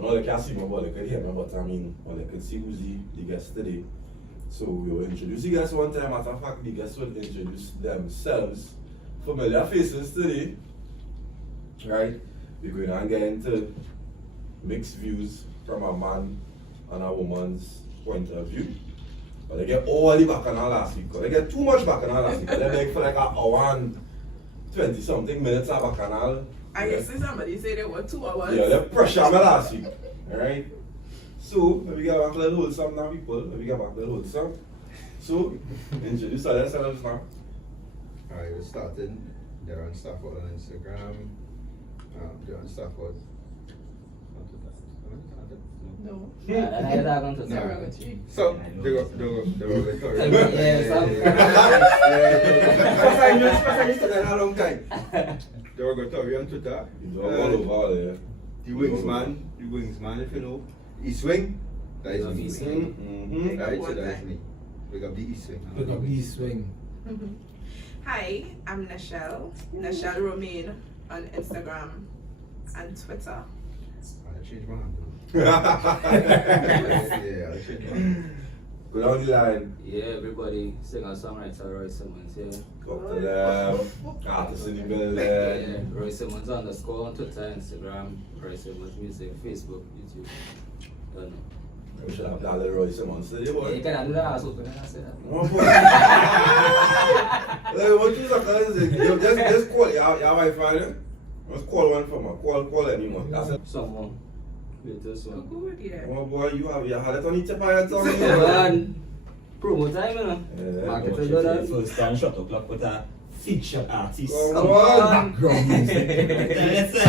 I know they can't see me, but they can hear me, but I mean, well, they can see who's the guest today. So we will introduce the guests one time. Matter of fact, the guests will introduce themselves. Familiar faces today, right? We're going to get into mixed views from a man and a woman's point of view. But they get all the bacchanal last week. They get too much bacchanal last week. They beg for like an hour and 20 something minutes of bacchanal. I guess somebody said there were 2 hours. Yeah, they pressure me last week. Alright? So, let me get back to the Wholesome now, people. Let me get back to the Wholesome. So, introduce ourselves now. Alright, we're starting. Darren Stafford on Instagram. Darren Stafford. No. So, they go. A long time. They were going to on Twitter. The wingsman, if you know. East Wing, that is me. Right, so that is me. We got the East Wing. Hi, I'm Nashelle Romaine on Instagram and Twitter. I changed my handle. Yeah, I changed my handle. Go down the line. Yeah, everybody, singer-songwriter Roy Simmons here. Go up to them. Artists in the building. Yeah, Roy Simmons _ on Twitter, Instagram, Roy Simmons Music, Facebook, YouTube. Don't know. We should have that little Roy Simmons today, boy. Yeah, you can do that also, but I say that. What you say? Just call your Wi-Fi there. Just call one from her. Call anyone. That's it. Someone. Latest one. Good, yeah. Oh boy, you had it on the tip of your tongue. Yeah, man. Promo time, you know. Yeah, Market watch will do it. that. First time shot o'clock with a featured artist. Come on. Background music. That's it.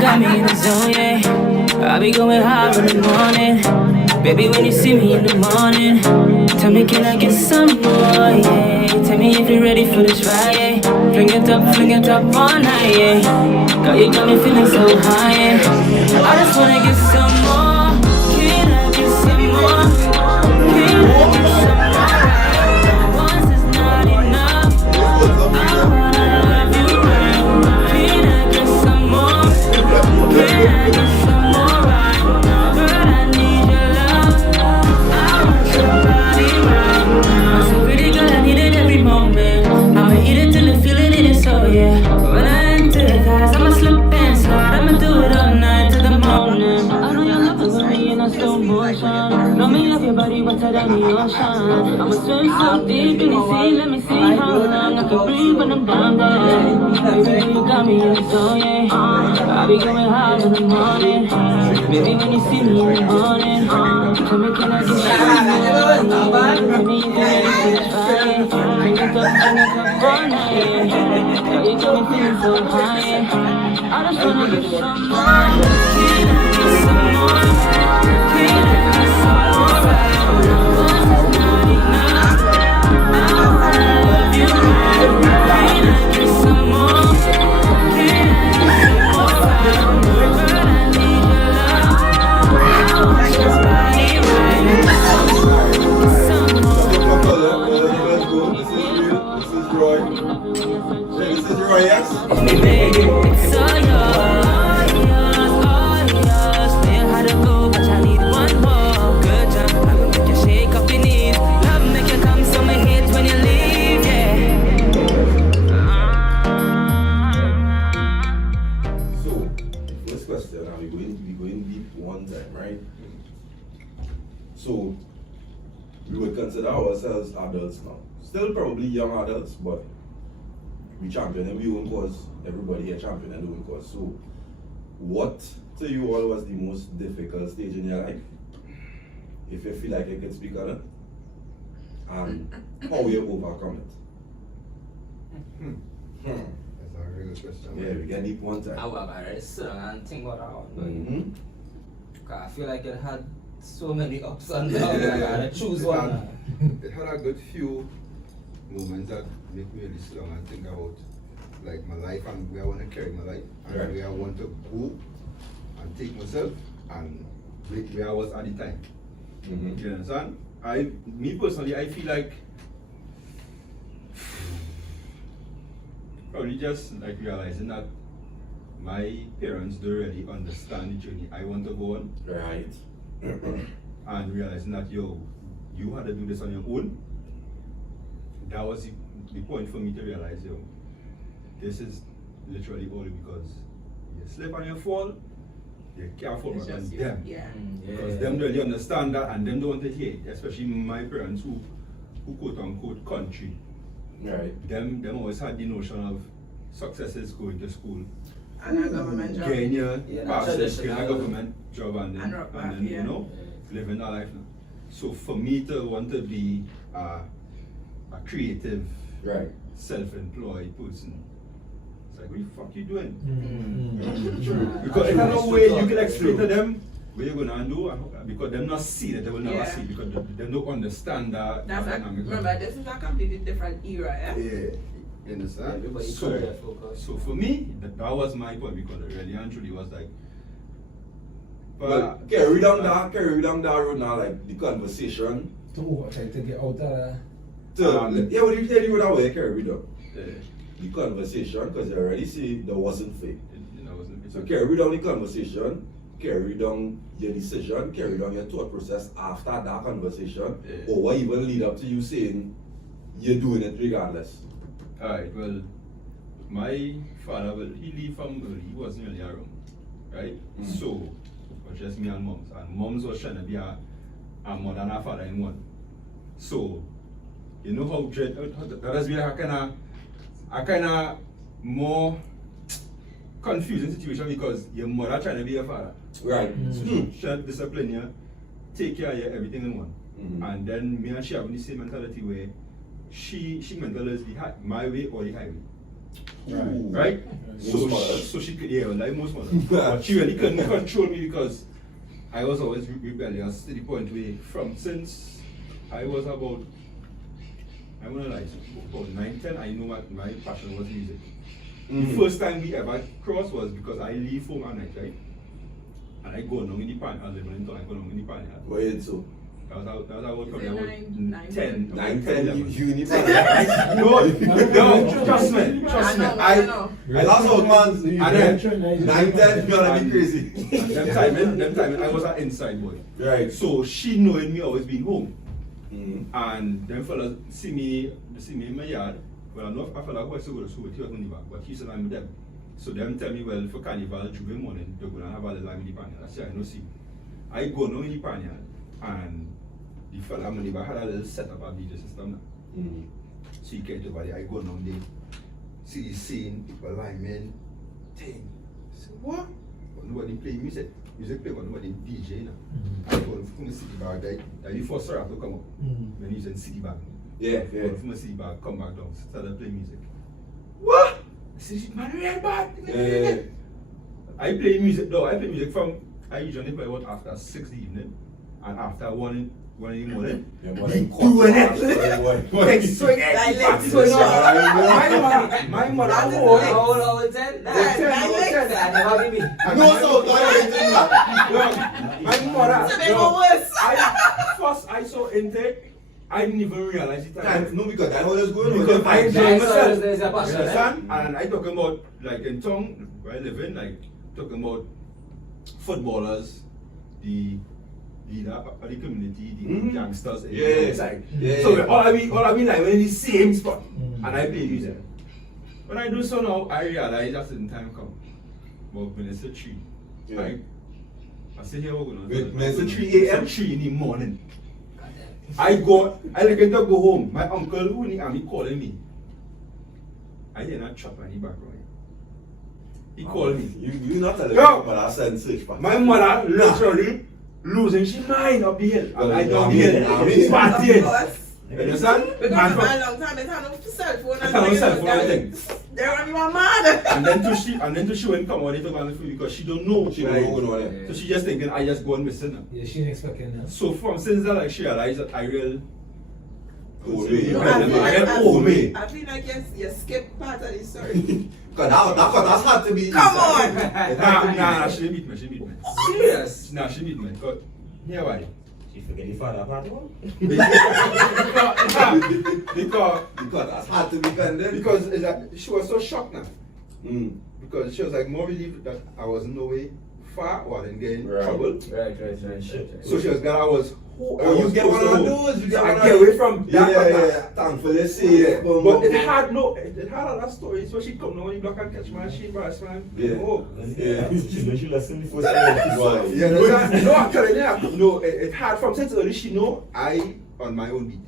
Got me in the zone, yeah. I be going hard in the morning. Baby, when you see me in the morning, tell me, can I get some more, yeah? Tell me if you're ready for this ride, yeah. Fling it up all night, yeah. Girl, you got me feeling so high, yeah. I just wanna get some more. Can I get some more? Can I get some more? Once is not enough. I wanna love you right. Can I get some more? Can I get some more right? Girl, I need your love. I want your body right. I'm so pretty, girl, I need it every moment. I'ma eat it till I feel it in your soul, yeah. When I enter the guys, I'ma slip and slide. I'ma do it all night till the morning. I know your love is me in a slow motion. Know me love your body wetter than the ocean. I'ma swim so deep in the sea. Let me see how long I can breathe when I'm down there. Baby, you got me in the zone, yeah. I be going hard in the morning. Baby, when you see me in the morning, tell me, can I get some more? Tell me if you're ready for this ride. Bring it up all night, yeah. Girl, you got me feeling so high, yeah. I just wanna get some more. Can I get some more? Can I get some more right? Once is not enough. I wanna love you right. Can I get some more? Can I get some more right? Girl, I need your love. I want your body right. Get some more. Let's go. This is Roy. Hey, this is Roy, yes? Baby, it's all yours, all yours. Play how to go, but I need one more. Good job, I will make you shake up your knees. Love make you come, so my hate when you leave, yeah. So, first question, now we going deep one time, right? So, we would consider ourselves adults now. Still probably young adults, but we champion in our own cause. Everybody here champion in their own cause. So, what to you all was the most difficult stage in your life? If you feel like you can speak on it, and how you overcome it? That's a really good question. Yeah, we get deep one time. I was very song and think what I want. Mm-hmm. Cause I feel like it had so many ups and downs. I gotta choose one. It had a good few moments that make me really slow and think about like my life and where I want to carry my life and where I want to go and take myself and where I was at the time. You understand? Me personally, I feel like probably just like realizing that my parents don't really understand the journey I want to go on. Right. And realizing that you had to do this on your own. That was the point for me to realize, this is literally only because you slip and you fall, you're careful It's about just you. them. Yeah. Because them really understand that and them don't want to hear it, especially my parents who quote unquote country. Right. Them always had the notion of success is going to school, And a government job. getting your Yeah, passes, getting a traditional. government job and rock then back, you yeah. know, living that life now. So for me to want to be a creative, Right. self-employed person, it's like, what the fuck you doing? Nah, Because I there's no true, way it's you true. can explain to them what you're gonna do, because them not see that they will never Yeah. see because they don't understand that dynamic. Remember, this is a completely different era, yeah? Yeah, you understand? Everybody So, career focused. so for me, that was my point because it really and truly was like. Well, carry down that road now, like the conversation. Try to get out of that. Yeah, what do you tell you that way, carry down? Yeah, The conversation, because you already see there wasn't fake. wasn't So carry down the conversation, carry down your decision, carry down your thought process after that conversation, Yeah. or what even lead up to you saying you're doing it regardless. Alright, well, my father, he leave from early, he wasn't really around, right? So, it was just me and moms was trying to be a mother and a father in one. So, you know how that has been a kind of more confusing situation because your mother trying to be your father. Right. So she trying to discipline you, take care of you, everything in one. And then me and she having the same mentality where she mental is my way or the highway. Right? So she could, like most mothers. But she really couldn't control me because I was always rebellious to the point where since I was about, I want to lie, about 9, 10, I know what my passion was music. The first time we ever crossed was because I leave home at night, right? And I go along in the pan, I live in town, I go along in the pan. What you so? That was about probably Is it about 10. 9, 10, you need No, trust me. I lost out, man. And then 9, 10, you're gonna be crazy. Them timing, I was an inside boy. Right. So she knowing me always being home. And them fellas see me in my yard. Well, I know a fella who was to go to school, he was on the back, but he said I'm with them. So them tell me, well, for carnival, Juve morning, they're going to have a little lime in the panyard. I said, I know see. I go now in the panyard, and the fella on the back had a little setup of DJ system now. So he get over there, I go now there, see the scene, people linemen, thing. I said, what? But nobody play music. Music play, but nobody DJ now. I go from the city bag, that you first start to come up. When he's in city bag. Yeah. From the city bag, come back down, started playing music. What? I said, man, real bad. I play music from, I usually play about after 6 in the evening and after 1 in the morning. Doing it. Like swing it. Like, let's So, swing no, my mother home. How old was 10? I never give me. No, so My mother. So they go worse. I saw intake. I didn't even realize the time. No, because I was going on. Because I enjoy myself. There's a passion, Understand? And I talking about like in town where I live in, like talking about footballers, the leader of the community, the gangsters. Yeah. So all I mean like we're in the same spot, and I play music. When I do so now, I realize that certain time come. But when it's a 3, right? I sit here working on Wait, it. when it's a 3 a.m. 3 in the morning. I like to go home. My uncle who in the army calling me. I hear that chop in the background. He called me. You not telling me, No. but I send search for. My mother literally losing she mind up the hill. And I down the hill. Of Partying. course. You understand? Because And for from- a long time, they had no cell phone They had no cell phone and thing. They're on your mad. and then to she went come on into my food because she don't know. She don't know what's going on there. So she just thinking I just go and missing her. Yeah, she ain't expecting that. So since that like she realized that I real Old me. No, I get old me. I feel like you skip part of tell you story. Because that's hard to be. Come on! Nah, she beat me. Serious? Nah, she beat me. Because, yeah, why? She forget the father part one. Because that's hard to be condemned. because it's like, she was so shocked now. Mm. Because she was like more relieved that I was in no way far or I didn't get in Right. trouble. Right. So she was glad I was. Oh, you get one of those. You get I one get of away from that. Yeah. Thankfully, see it. But it had other stories. So she come now when you block and catch my she brass man. Yeah. Oh. Yeah. She listened before she Right. Yeah, no, I'm telling you, no, it had from since early she know I on my own beat.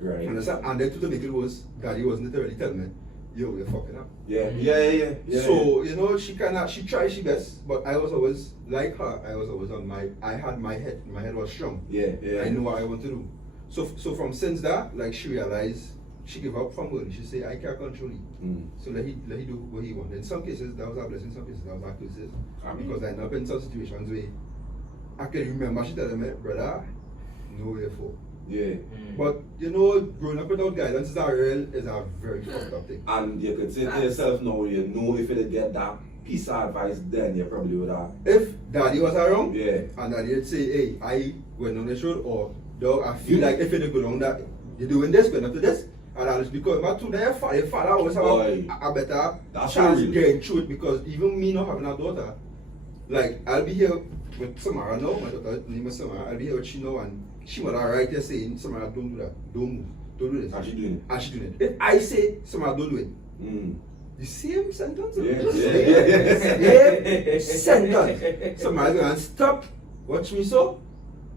Right. You understand? And then to make it worse, Daddy was literally telling me, yo, you're fucking up. Yeah. So, you know, she tried she best, but I was always like her, I was always on I had my head was strong. Yeah. I knew what I want to do. So from since that, like she realized, she gave up from early. She say, I can't control you. Mm. So let he do what he wants. In some cases, that was a blessing, in some cases, that was a curse. Because I ended up in some situations where I can remember she telling me, brother, no way for. Yeah. But you know, growing up without guidance is a very fucked up thing. And you could say to yourself now, you know if you did get that piece of advice, then you probably would have. If Daddy was around, Yeah. and Daddy would say, hey, I went on the road, or dog, I feel like if you don't go down that, you're doing this, going up to this, and I was because my two their father always have a better That's chance real. of getting through it, because even me not having a daughter, like I'll be here with Samara now, my daughter name is Samara, I'll be here with she now, and she would have right there saying, Samara, don't do that, don't move, don't do this. And she doing it. And she doing it. If I say, Samara, don't do it, Mm. the same sentence. Yeah. Sentence. Somebody's gonna stop, watch me so,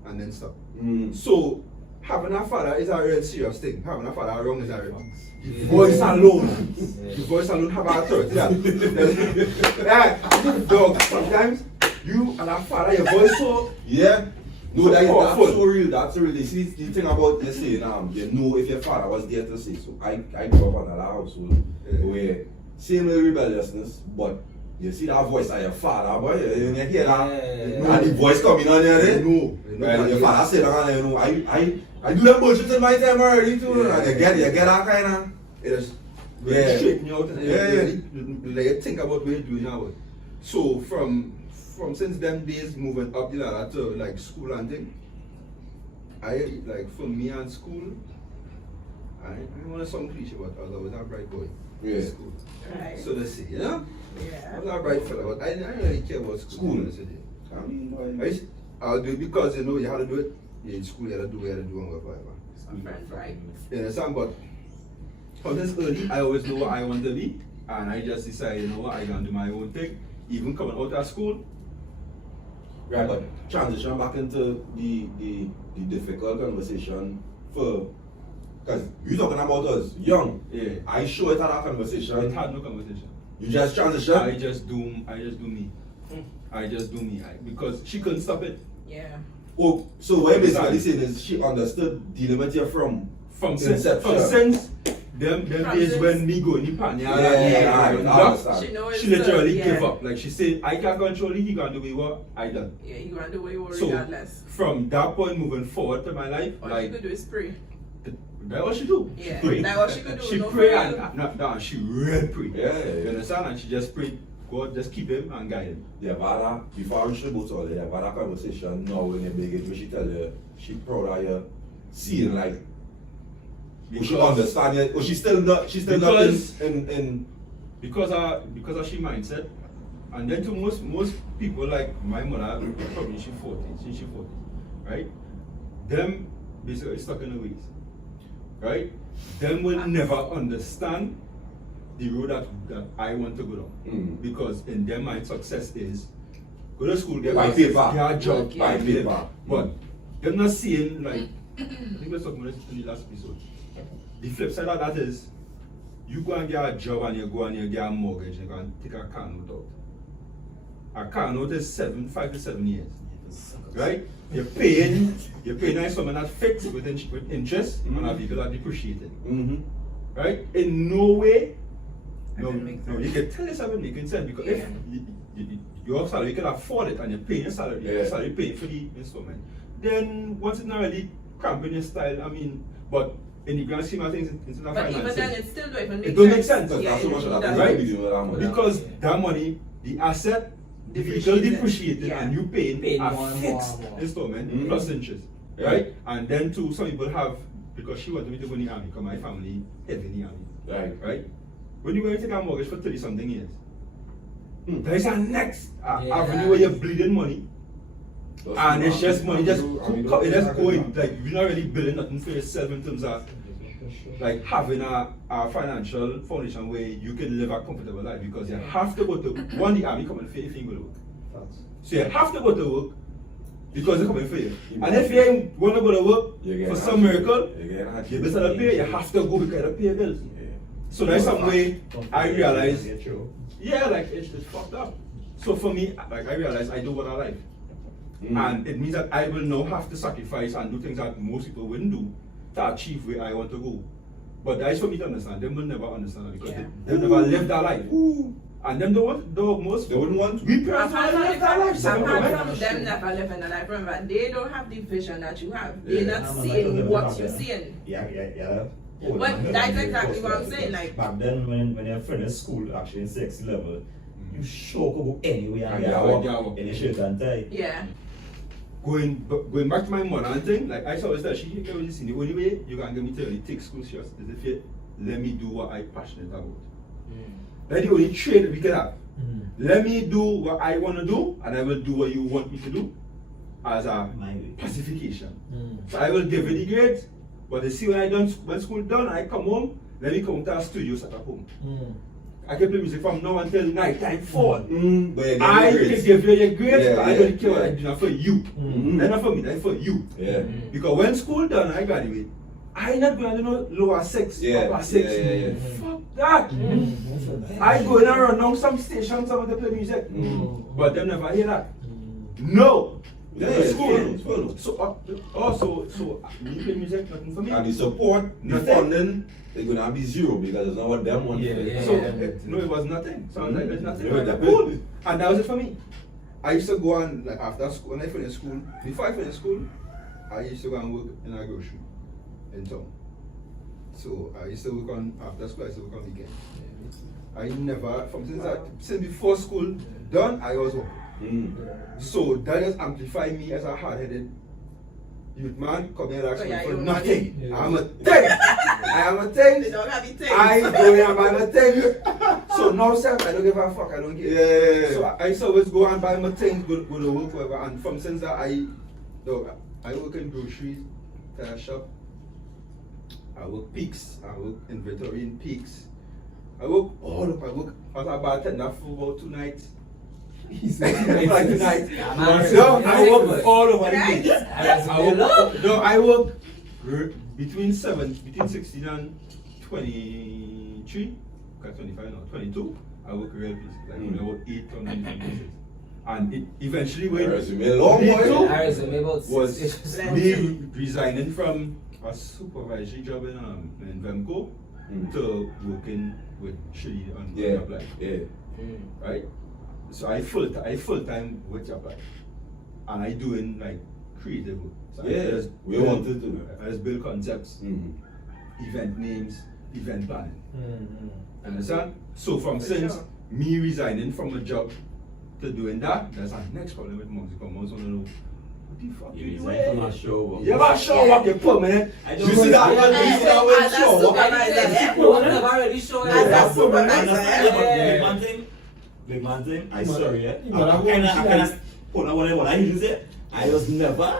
and then stop. Mm. So having a father is a real serious thing. Having a father wrong is a real. The voice alone. The voice alone have authority. Yeah. Dog, sometimes you and a father, your voice so Yeah. No, that's powerful. so real. That's really. See, the thing about you saying, you know if your father was there to say so. I grew up in a household where same rebelliousness, but you see that voice of your father, boy, you hear that, and the voice coming on there, and your father say that, you know, I do that bullshit in my time already too, and you get that kind of. it is Yeah. straighten you out and Yeah. let you think about what you're doing now. So from since them days moving up the ladder to like school and thing, I like for me and school, I want to sound cliche, but I was always a bright boy Yeah. in school. Right. So let's see, you know? I Yeah. was a bright fella, but I didn't really care about school. I mean, I'll do it because you know you had to do it. Yeah, in school you had to do and whatever. Some friends, right? You understand? But from this early, I always know what I want to be, and I just decide, you know what, I can do my own thing. Even coming out of school. right, but transition back into the difficult conversation for, because you're talking about us young. Yeah. I sure it had a I conversation. had no conversation. You just transition. I just do me. I just do me. Because she couldn't stop it. Yeah. Oh, so what you're basically saying is she understood dealing with you from Since them days when me go in the pan, She knows she literally yeah. gave up. Like she said, I can't control it, he can do what I done. Yeah, you gonna do what you want So regardless. from that point moving forward to my life, All like she could do is pray. that's what she do. Yeah, She pray. that's what she could do, She no pray prayer. and she really pray. Yeah. You understand? And she just prayed, God just keep him and guide him. Yeah, Vada, before I reach the boat all there, Vada conversation now when you big it, where she tell you she proud of you seeing like she understand it, or she's still not in Because of she mindset. And then to most people like my mother, probably she 40, right? Them basically stuck in the ways. Right? Them will never understand the road that I want to go down. Mm. Because in their mind success is go to school, get By a job, Work, by live. paper. But they're not seeing like I think we're talking about this in the last episode. The flip side of that is you go and get a job and you go and you get a mortgage and you can take a car note out. A car note is 5 to 7 years. Right? You're paying nice someone that fixed with interest on a vehicle that depreciated. Mm-hmm. Right? In no way, no, That makes you can tell yourself it making sense because if your salary you can afford it and you're paying your salary, your salary paying for the installment, then once it's not really cramping your style, I mean, but in the grand scheme of things, it's not But even financing. then, it still don't even make It don't make sense. Because that's so much of that doesn't. Right? we do with that money. Because that money, the asset, the vehicle depreciated Yeah. and you paying Paying a more and fixed more and more. installment Mhm. plus interest. Yeah. Right? And then too, some people have, because she wanted me to go in the army, because my family heavy in the army. Right. Right? When you go to take a mortgage for 30 something years, Hmm. there is a next Yeah. avenue where you're bleeding money. And it's just money, just it just going, like you're not really building nothing for yourself in terms of like having a financial foundation where you can live a comfortable life, because you have to go to one, the army coming for you if you ain't go to work. So you have to go to work because they're coming for you. And if you ain't want to go to work for some miracle, you better pay, you have to go because you pay bills. So there's some way I realize, yeah, like it's fucked up. So for me, like I realize I do what I like. And it means that I will now have to sacrifice and do things that most people wouldn't do to achieve where I want to go. But that is for me to understand. Them will never understand that because they never lived that life. And them most They wouldn't want to. we parents Apart never lived that life. from Some of them, apart right? from them never living a life, remember, they don't have the vision that you have. They're Yeah. not seeing what you're seeing. Yeah. But that's exactly what I'm saying, like- back then when you're finished school, actually in 6th level, you sure could go anywhere and Yeah, get yeah. walk in a shirt and tie. Yeah. Going back to my mother and thing, like I always tell she can't really see the only way you can get me to really take school serious is if you let me do what I'm passionate about. That's the only trade we can have. Let me do what I want to do, and I will do what you want me to do as a My way. pacification. So I will give you the grades, but you see when school done, I come home, let me come to a studio set up home. I can play music from now until night time 4. But you I can give you your grades, Yeah, but I yeah, don't care what I yeah. do not for you. Mhm. That's not for me, that's for you. Yeah. Because when school done, I graduate. I not going to do no lower 6, Yeah, upper 6. yeah. Fuck that. I go in and run down some stations some of the play music. But them never hear that. No. Yeah, It's it's school. fun. So also me play music nothing for me. And the support, the Nothing. funding, they're gonna be zero because it's not what them want. So it was nothing. So I was like, it's nothing. Yeah, Like, that- cool. And that was it for me. I used to go and like after school, when I finished school, before I finished school, I used to go and work in a grocery in town. So I used to work on after school. I used to work on weekends. I never since before school done, I was working. So that just amplified me as a hard-headed youth man. Come here and ask Oh, me yeah, for you're nothing. money. I'm a thing. I am a thing. They don't have the I things. go and buy my things. So now, sir, I don't give a fuck. I don't care. Yeah. So I used to always go and buy my things, go to work, whatever. And from since that, I work in groceries, tire shop. I work peaks. I work inventory in peaks. I work all up. I work as a bartender for about 2 nights. Like tonight. No, I work all over the Right? place. I work between 16 and 23, 25 now, 22. I work real places, like about 8 or 9 places. And it eventually Your went resume long, Me boy. too. I resume about was 6 me resigning from a supervisory job in Vemco to working with Shri on Yeah. Job Life. Yeah. Right? So I full time with Job Life. And I doing like creative work. So I Yeah, just we build- wanted to. I just build concepts, event names, event planning. Understand? So from For since sure. me resigning from a job to doing that, that's our next problem with music. I want to know what the fuck You you resign doing? from a show. You ever show up your permanent? I You don't see that? know. You see that when As a show up? supervisor, People have already shown As a us. supervisor, Big man thing, I sorry, yeah. But I I kinda put on what I use it. I just never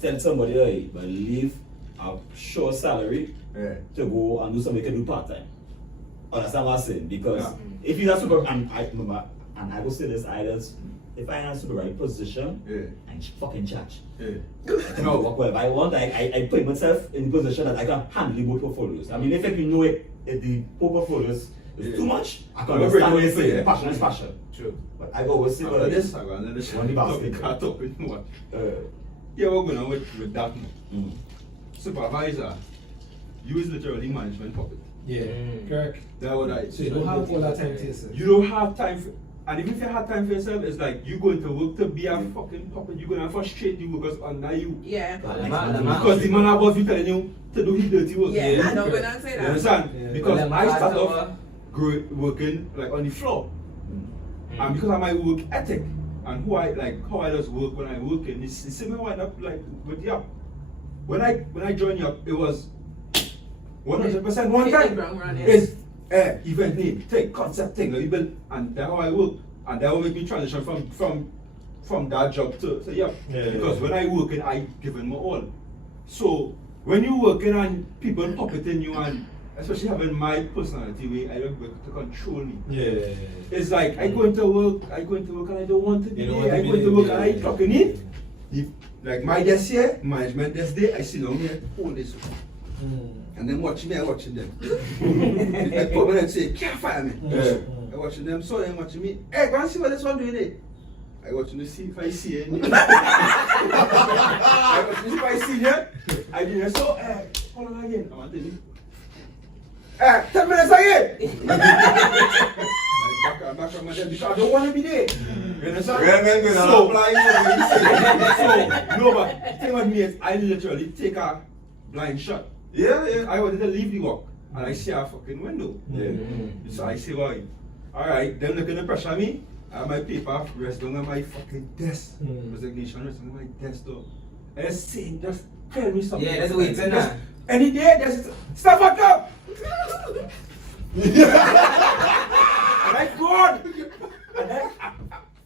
tell somebody, hey, but leave a short salary Yeah. to go and do something you can do part time. Understand what I'm saying? Because Yeah. if you're a super, and I will say this, if I am in a supervisor position, Yeah. I fucking charge. Yeah. I can work whatever I want. I put myself in the position that I can handle both portfolios. I mean, if you know if the portfolios is too much, I can understand what you're saying. Passion is passion. True. But I go with it. After this, I want to One basket. cut up with more. Uh, Yeah, we're going on with that now. mm. Supervisor, you is literally management puppet. Yeah, correct. That's what I So you don't have all that time to yourself. You don't have time for, And even if you had time for yourself, it's like you going to work to be a fucking puppet. You're going to frustrate the workers under you. Yeah. Because the man above you telling you to do his dirty work. Yeah, I know when I say You that. understand? Yeah. Because Well, I start them off working like on the floor. And because of my work ethic and who I like how I just work when I'm working, it's the same way I end up like with Yap. When I joined Yap, it was 100% one Hit the time. ground running. It's event name, thing, concept thing, you build, and that's how I work. And that will make me transition from that job to Yap. Because when I working, I give it my all. So when you working and people puppeting you and especially having my personality way, I don't work to control me. Yeah. It's like I go into work and I don't want to be You don't there. want I to go be into there, work and I yeah. clocking in. Like my desk here, management desk there, I sit down here, hold this. And then watching me, I watching them. I put me and say, can't fire me. I watching them, so them watching me. Hey, go and see what this one doing there. I watching to see if I see it. I watching to see if I see it. I did so, hold on again. I want to tell you. 10 minutes again! I'm back on my desk because I don't want to be there. You understand? No, but the thing with me is I literally take a blind shot. Yeah. I wanted to leave the walk and I see a fucking window. Yeah. So I say, why? Alright, them looking to pressure me. I have my paper rest down on my fucking desk. Resignation rest on my desk though. And it's saying, just tell me something. Yeah, that's what it's in Just- there. Any day, just stop fuck up! And I go and then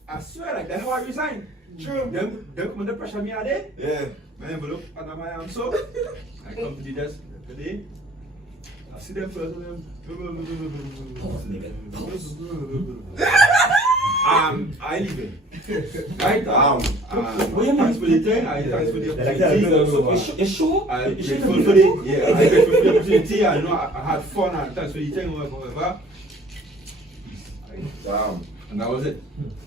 I swear like that's how I resign. True. Them come under pressure me out there. Yeah. My envelope under my arm so I come to the desk today. I see them first and I leave it. Right? Thanks for the thing. Thanks for the opportunity. It's sure? I'm You should grateful have for been the I'm grateful for the opportunity. I know I had fun and thanks for the thing, whatever. Damn. And that was it.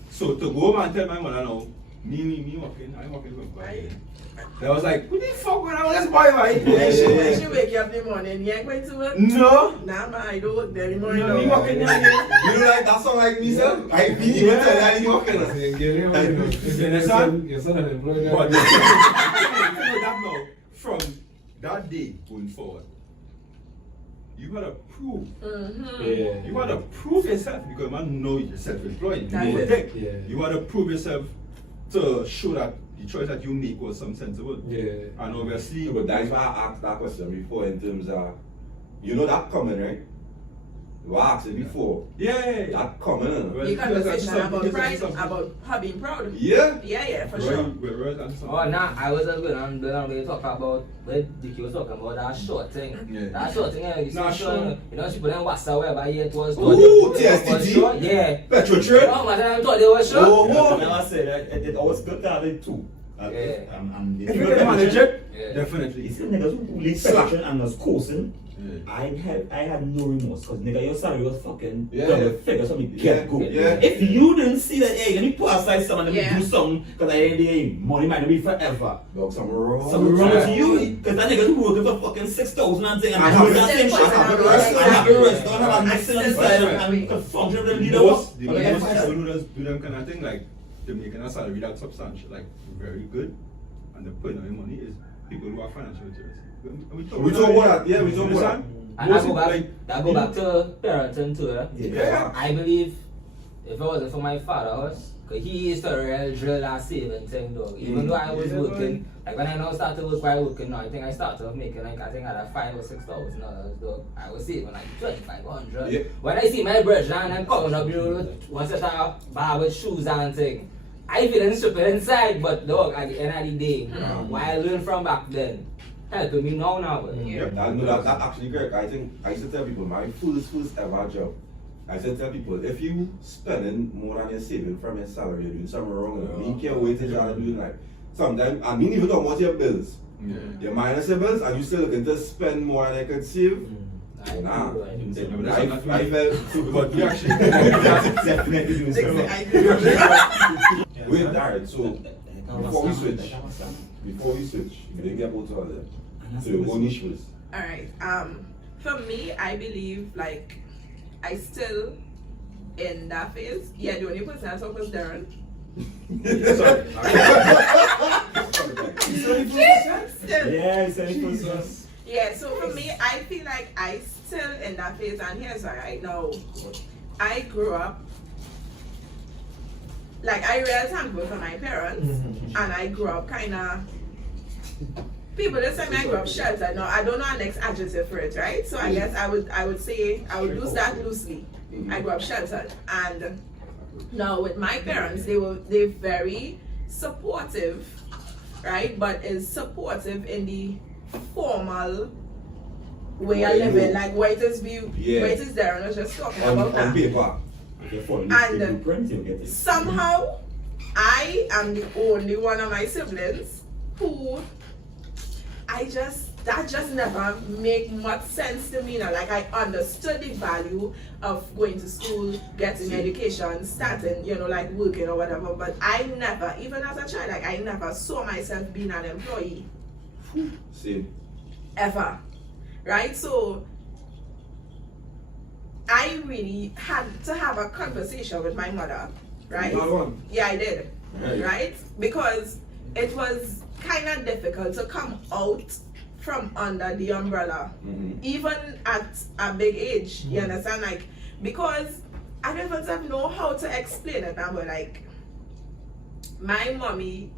So to go home and tell my mother now, me walking, I'm walking from quiet. That was like, what the fuck going on with this boy, right? When she wake you up in the morning, you ain't going to work? No. Nah, man, I don't work there anymore. No, me walking down here. You don't like that song like me, sir? I feel you tell you walking. You understand? Your son unemployed. But that now, from that day going forward, you gotta prove. Yeah. You gotta prove yourself because man know you're self-employed. That's You know it. what Yeah. You gotta prove yourself to show that the choice that you make was some sensible. Yeah. And obviously, But that's why I asked that question before in terms of, you know that comment, right? Well, I asked it before. yeah. That comment, You conversation about pride, about her being proud. Yeah. Yeah, for sure. Oh, nah, I was just going to talk about what Dickie was talking about, that short thing. Yeah. That short thing, you Nah, see, sure. you know, she put in WhatsApp wherever it was. Ooh, was TSTT? short. Yeah. Petro trade? Oh, man, I thought they were short. Oh, Like I said, it always good to have it too. Yeah. If you can manage it, Yeah. definitely. You see niggas who leave selection and was coasting, I had no remorse because nigga your salary was fucking double figures from the get go. Yeah. If you didn't see that, hey, let me put aside someone, let me Yeah. do something, because I ain't money might not be forever. Dog, something wrong. Something wrong with you, because that nigga's working for fucking 6,000 and thing, and I I'm have doing that same shit. I have a restaurant, I have a mixing inside, and can function with the leader. Most But I most get people fired. who just do them kind of thing, like they're making a salary that's substantial, like very good, and the point of the money is people who are financial literacy. We talk about that, yeah, we talk about that. And Most I go back, like, that go back to parenting too. Yeah. I believe if it wasn't for my father house, because he used to real drill that saving thing though. Even though I was working, like when I now started work where I working now, I think I started off making like I think I had $5,000 or $6,000 though. I was saving like 2,500. Yeah. When I see my brother and I'm coming up here with one set of bar with shoes and thing, I feel stupid inside, but dog at the end of the day, what I learned from back then, helping me now. Yeah, that actually correct. I think I used to tell people my first ever job. I used to tell people if you spending more than you're saving from your salary, you're doing something wrong. You can't wait till you're doing like sometimes. I mean, even talking about your bills, your minus your bills, and you still looking to spend more than you could save. Nah, I felt but we actually Definitely doing something. wait, Darren. So before we switch, you didn't get both of them. So your own niche first. Alright, for me, I believe like I still in that phase, the only person I talk was Darren. Sorry. Still. Yeah, it's a Yeah, so for me, I feel like I still in that phase, and here's why. Right now, I grew up, like, I really thankful for my parents, and I grew up kind of, people just say me I grew up sheltered. Now, I don't know the next adjective for it, right? So I guess I would say, I would use that loosely. I grew up sheltered, and now with my parents, they're very supportive, right? But is supportive in the formal way of living, like where it is view, where it is there, and I was just talking about that. On paper. And somehow, I am the only one of my siblings who that just never make much sense to me now. Like, I understood the value of going to school, getting education, starting, like working or whatever, but I never, even as a child, like, I never saw myself being an employee. Same. Ever. Right? So, I really had to have a conversation with my mother, right? Yeah, I did. Right? Because it was kind of difficult to come out from under the umbrella, even at a big age, you understand? Like, because I don't even know how to explain it now, but like, my mommy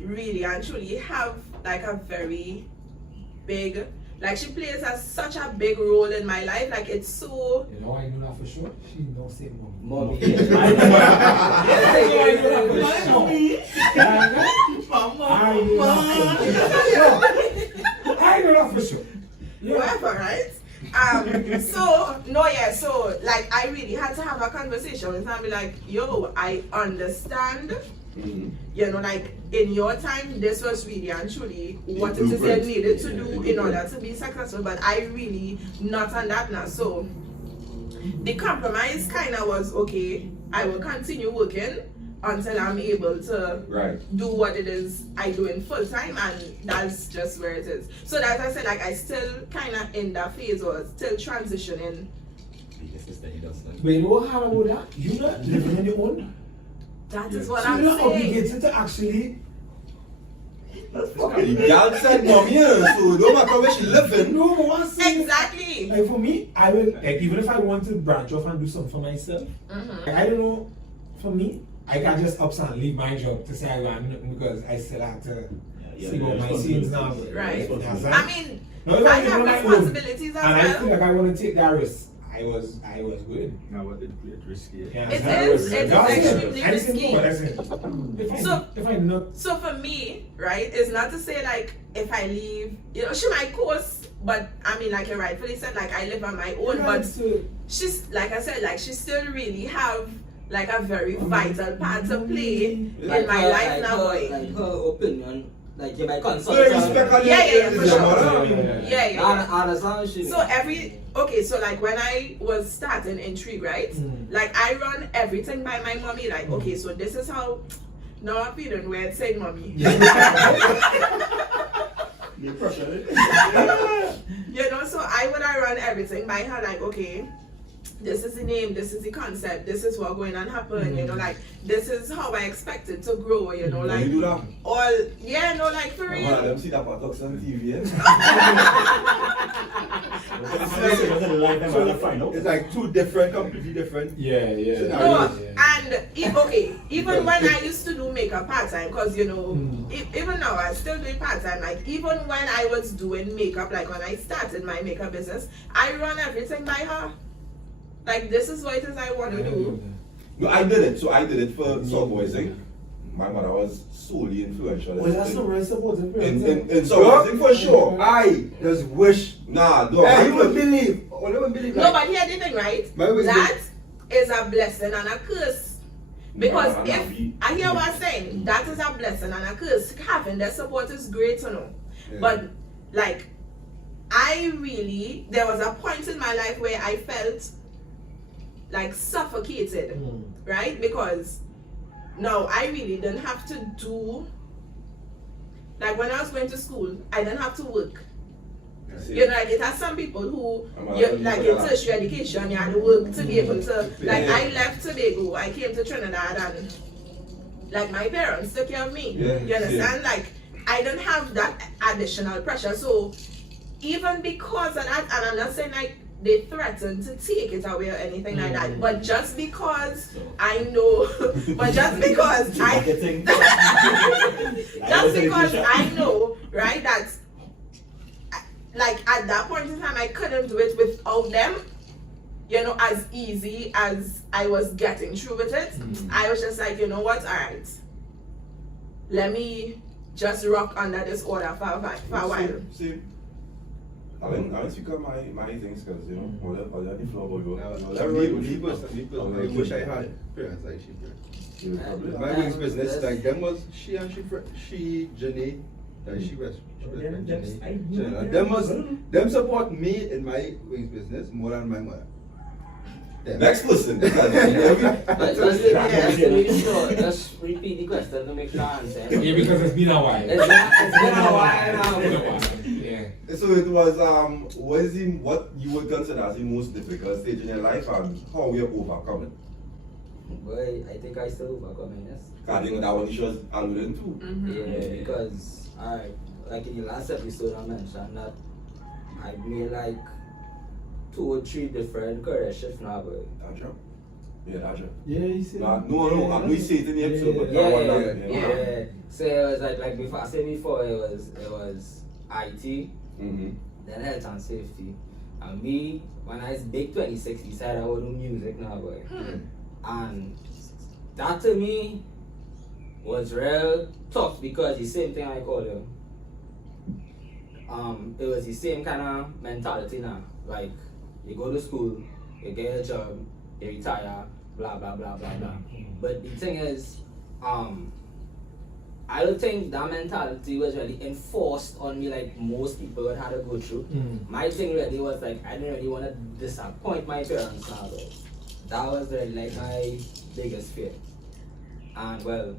really and truly have like a very big, like, she plays such a big role in my life. Like, it's so. You know, I know that for sure. She don't say mommy. Mommy. I know that for sure. Whoever, right? So like, I really had to have a conversation with her and be like, yo, I understand, like, in your time, this was really and truly what it is they needed to do in order to be successful, but I really not on that now. So the compromise kind of was, okay, I will continue working until I'm able to do what it is I do in full time, and that's just where it is. So that's why I said, like, I still kind of in that phase, or still transitioning. But you know what hard about that? You're not living on your own. That is what So I'm you're not saying. obligated to actually. The girl said mommy, so no matter where she living. No, but what's saying? Exactly. Like, for me, I will, like, even if I want to branch off and do something for myself, like, I don't know, for me, I can't just up and leave my job to say I got nothing, because I still have to see what my scenes now. Right. Understand? I mean, No, I have responsibilities as and I feel well. like I want to take that risk. I was good. Now what did it risky? Yeah, It I is. was- It's that's it. extremely I didn't risky. know, but that's it. If I not. So for me, right, it's not to say like if I leave, she might course, but I mean, like you rightfully said, like I live on my own, but she's, like I said, like she still really have like a very vital part to play in my life now, boy. Like her opinion, like you might consult So respect her. her. Yeah, for sure. Yeah. And as long as she. So so like when I was starting Intrigue, right? Like I run everything by my mommy. Like, okay, so this is how. Now I'm feeling weird saying mommy. So I run everything by her. Like, okay, this is the name, this is the concept, this is what's going to happen. Like this is how I expect it to grow. Like you do that? all, like for real. Let them see that part on TV. It's like two different, completely different. Yeah. No, and even when I used to do makeup part time, because even now I still do it part time. Like even when I was doing makeup, like when I started my makeup business, I run everything by her. Like this is what it is I want to do. No, I did it. So I did it for some voicing. My mother was solely influential. Well, that's not very supportive. In some voicing for sure. I just wish. Nah, no. Hey, you wouldn't believe. I wouldn't believe No, that. but here's the thing, right? My way is That is a blessing and a curse. Because Nah, if I hear what I'm saying, that is a blessing and a curse. Having their support is great to know. Yeah. But like there was a point in my life where I felt like suffocated, right? Because no, I really didn't have to do, like when I was going to school, I didn't have to work. You know, like it has some people who, like in tertiary education, you had to work to be able to, like I left Tobago, I came to Trinidad and like my parents took care of me. You understand? Like I don't have that additional pressure. So even because of that, and I'm not saying like they threaten to take it away or anything like that, but just because I know, but just because I know, right, that like at that point in time I couldn't do it without them, you know, as easy as I was getting through with it. I was just like, you know what, alright, let me just rock under this order for a while. See, I speak of my things because, you know, all the floor boy. I wish I had parents like she did. My wings business, like them was she Jenny, like she was them support me in my wings business more than my mother. Next person. Just repeat the question to make sure I understand. Yeah, because it's been a while. It's been a while now. Yeah. So it was what you would consider as the most difficult stage in your life and how you overcome it? Boy, I think I still overcome it, yes. I think that one she was alluding to. Yeah, because like in the last episode I mentioned that I made like 2 or 3 different career shifts now, boy. That's true. Yeah, that's true. Yeah, you see. No, I'm going to say it in the episode, but yeah. So it was like before, I said before, it was IT, then health and safety. And me, when I was big 26, he said I would do music now, boy. And that to me was real tough because the same thing I called him. It was the same kind of mentality now. Like, you go to school, you get a job, you retire, blah, blah, blah, blah, blah. But the thing is, I don't think that mentality was really enforced on me like most people would have to go through. My thing really was like, I didn't really want to disappoint my parents now, though. That was really like my biggest fear. And well,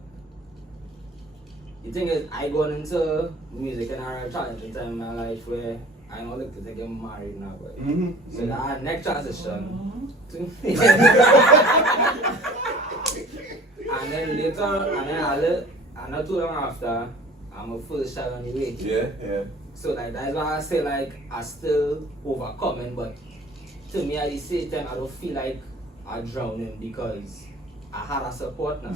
the thing is, I got into music and I challenging time in my life where I know look to get married now, but so that next transition to and then later, and not too long after, I'm a full child on the way. Yeah. So like that's why I say like I still overcoming, but to me at the same time I don't feel like I'm drowning because I had a support now.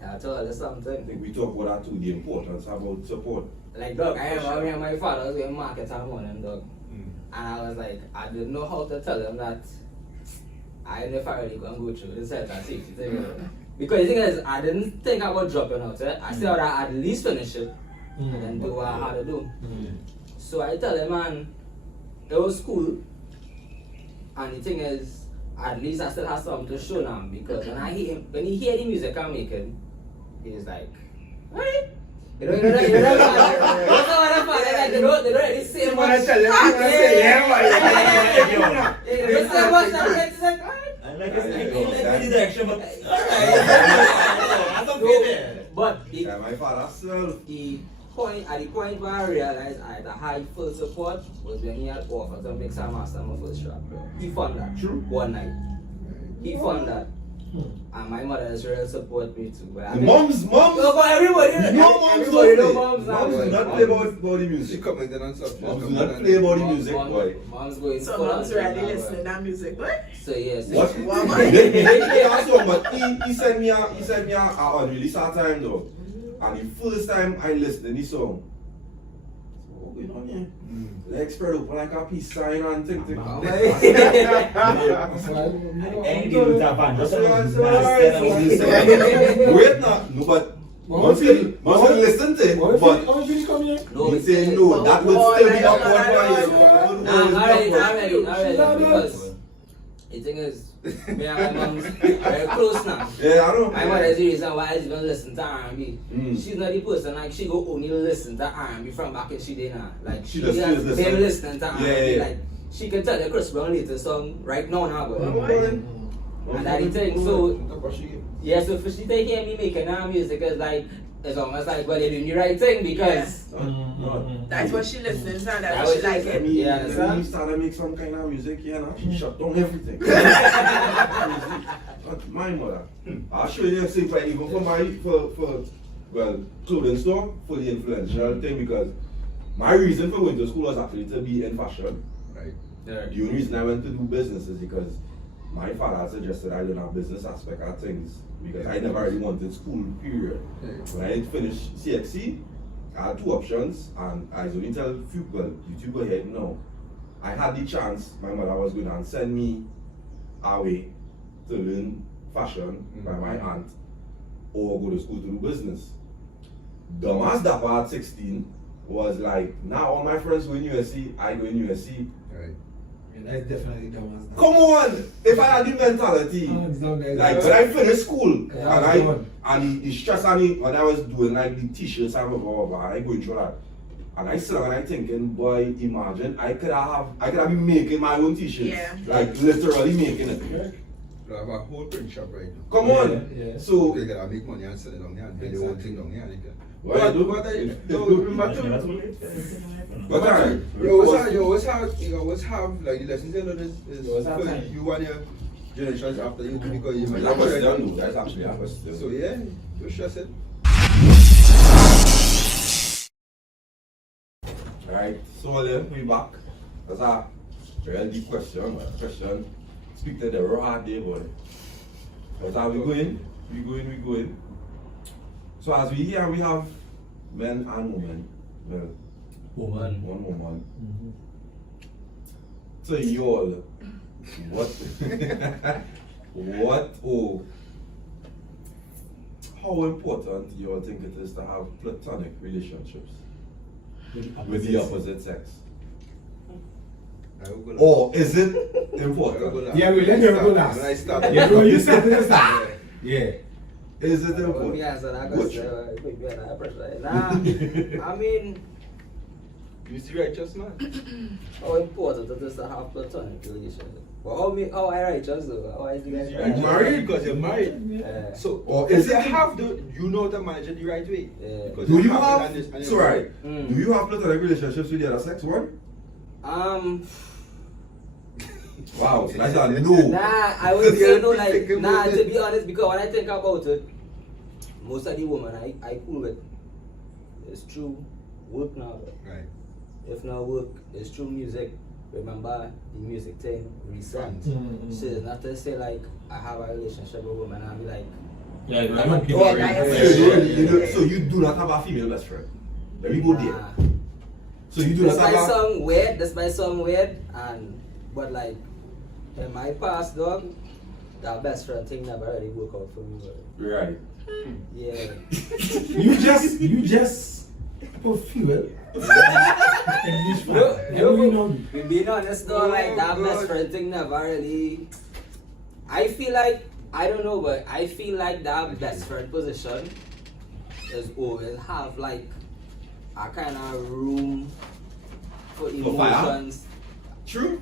Yeah, I told you something. I think we talk about that too, the importance about support. Like, dog, I remember me and my father was in market that morning, dog. And I was like, I didn't know how to tell them that I never really gonna go through this health and safety thing. Because the thing is, I didn't think about dropping out. I said I at least finish it and then do what I had to do. So I tell him, man, it was cool. And the thing is, at least I still have something to show now. Because when he hear the music I'm making, he's like, what? You don't really say much. But my father self. At the point where I realized I had a high full support was when he had offered to make some master my first track. He found that one night. He found that. And my mother has really support me too. Moms! No, but everybody moms do not play about the music. She commented on stuff. Moms do not play about the music, boy. Mom's going so mom's really listening to that music, boy? So yes. What? But he sent me a unreleased time though. And the first time I listened to this song, what going on here? Like spread up like a peace sign and thing. Wait now, no, but once you listen to it, but you say no, that would still be awkward. Alright, because the thing is, me and my mom's very close now. Yeah, I know. My mother is the reason why I even listen to R&B. She's not the person like she go only listen to R&B from back in she day now. Like she has been listening to R&B. Yeah. Like she can tell the Chris Brown latest song right now, but and that the thing. So yeah, so for she to hear me making our music is like it's almost like, well, you're doing the right thing because That's what she listens and That that's what she was like just- it. Yeah, When understand? we started to make some kind of music, you know, she shut down everything. But my mother, I'll show you a thing for even for well, clothing store, for the influential thing, because my reason for going to school was actually to be in fashion. Right. The only reason I went to do business is because my father suggested I learn a business aspect of things, because I never really wanted school, period. When I finished CXC, I had two options, and I only tell few people, you two go ahead now. I had the chance, my mother was going to send me away to learn fashion by my aunt, or go to school to do business. Dumbass Dappa at 16 was like, now all my friends go in USC, I go in USC. Right. Yeah, that's definitely dumb as that. Come on! If I had the mentality, Oh, it's dumb, guys. like when I finished school, Yeah, and the stress on me when I was doing like the t-shirts and blah, I going through that. And I still and I thinking, boy, imagine I could have been making my own t-shirts. Yeah. Like literally making it. I have a whole print shop right now. Come on! Yeah. So They gotta make money and sell it down there and build their own thing down there. and they can- What I do? But I don't remember. But alright. You always have like the lessons you know this is You always have for time. you and your generations after you because you might That have was already- done though. That's actually a question. So yeah, you stress it. Alright, so then we back. That's a real deep question. Speak to the raw day, boy. But how we going? We going. So as we here, we have men and women. Well, woman. one woman. So y'all, what? How important you all think it is to have platonic relationships with the opposite sex? I will go last. Or is it I will go important? last. Yeah, we let you go last. When I start. Yeah, bro, you start to start. Yeah. Is it Let me important? answer that What question. Put me under pressure. Nah, I mean, You see righteous man. how important it is to have platonic relationship. But how I righteous though? How I think I You Right. married because you're married. So, Or if is you it- have to, you know to manage it the right way. Yeah. Because Do you have it have? and this- and So you're right. Mm. Do you have platonic relationships with the other sex? One? Wow, that's a no. Nah, I would say no, like, Think nah, about to it. be honest, because when I think about it, most of the women I cool with, it's true work now. Right. If not work, it's true music. Remember the music thing, recent. So it's not to say like I have a relationship with a woman and I'll be like, Yeah, I'm I'm a not dog, Yeah, I yeah, am So you do not have a female best friend? Let me go there. nah. So you do This not might have a... sound weird, but like in my past dog, that best friend thing never really work out for me. But Right. yeah. You just put fuel. English No, man. no, You know. to be honest though, like that best friend thing never really. I feel like, I don't know, but I feel like that best friend position is always have like a kind of room for fire? emotions. True?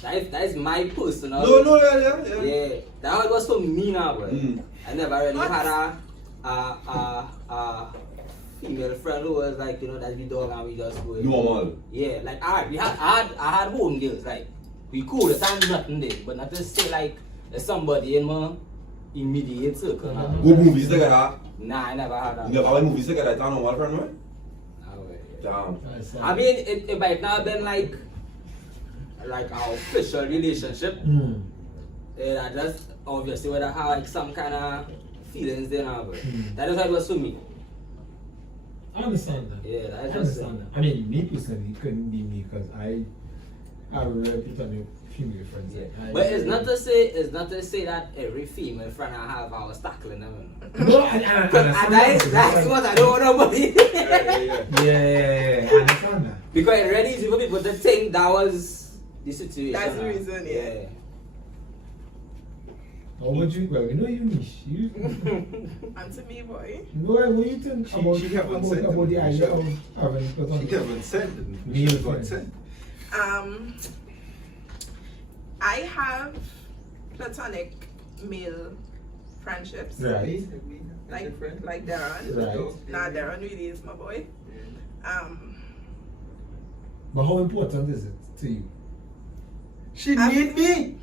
That is my personal. No, yeah. Yeah, that was for me now, bro. Mm. I never really had a female friend who was like, you know, that's the dog and we just go. Normal. Yeah, like I had home girls, like we cool, the time nothing there, but not to say like there's somebody in my immediate circle. Now. Go movies together. Nah, I never had that. You never went movies together. It's a normal friend, right? Nah, way. Damn. I mean, it might not have been like our official relationship. I just obviously would have had like some kind of feelings there now, but that is how it was for me. I understand that. Yeah, I that's just understand that. I mean, me personally, it couldn't be me because I have a real platonic female friends. Yeah. I- But it's not to say that every female friend I have, I was tackling them. No, I understand That's what I don't want nobody. Yeah. Yeah, I understand that. Because it really easy for people to think that was the situation. That's the now. reason, yeah. Or would you? Well, we know you niche. You. Answer me, boy. No, what do you think She about haven't said about the them. idea of having She platonic? haven't sent it. Male She got friends. sent. I have platonic male friendships. Right. Like Darren. Right. Nah, Darren really is my boy. But how important is it to you? She need me.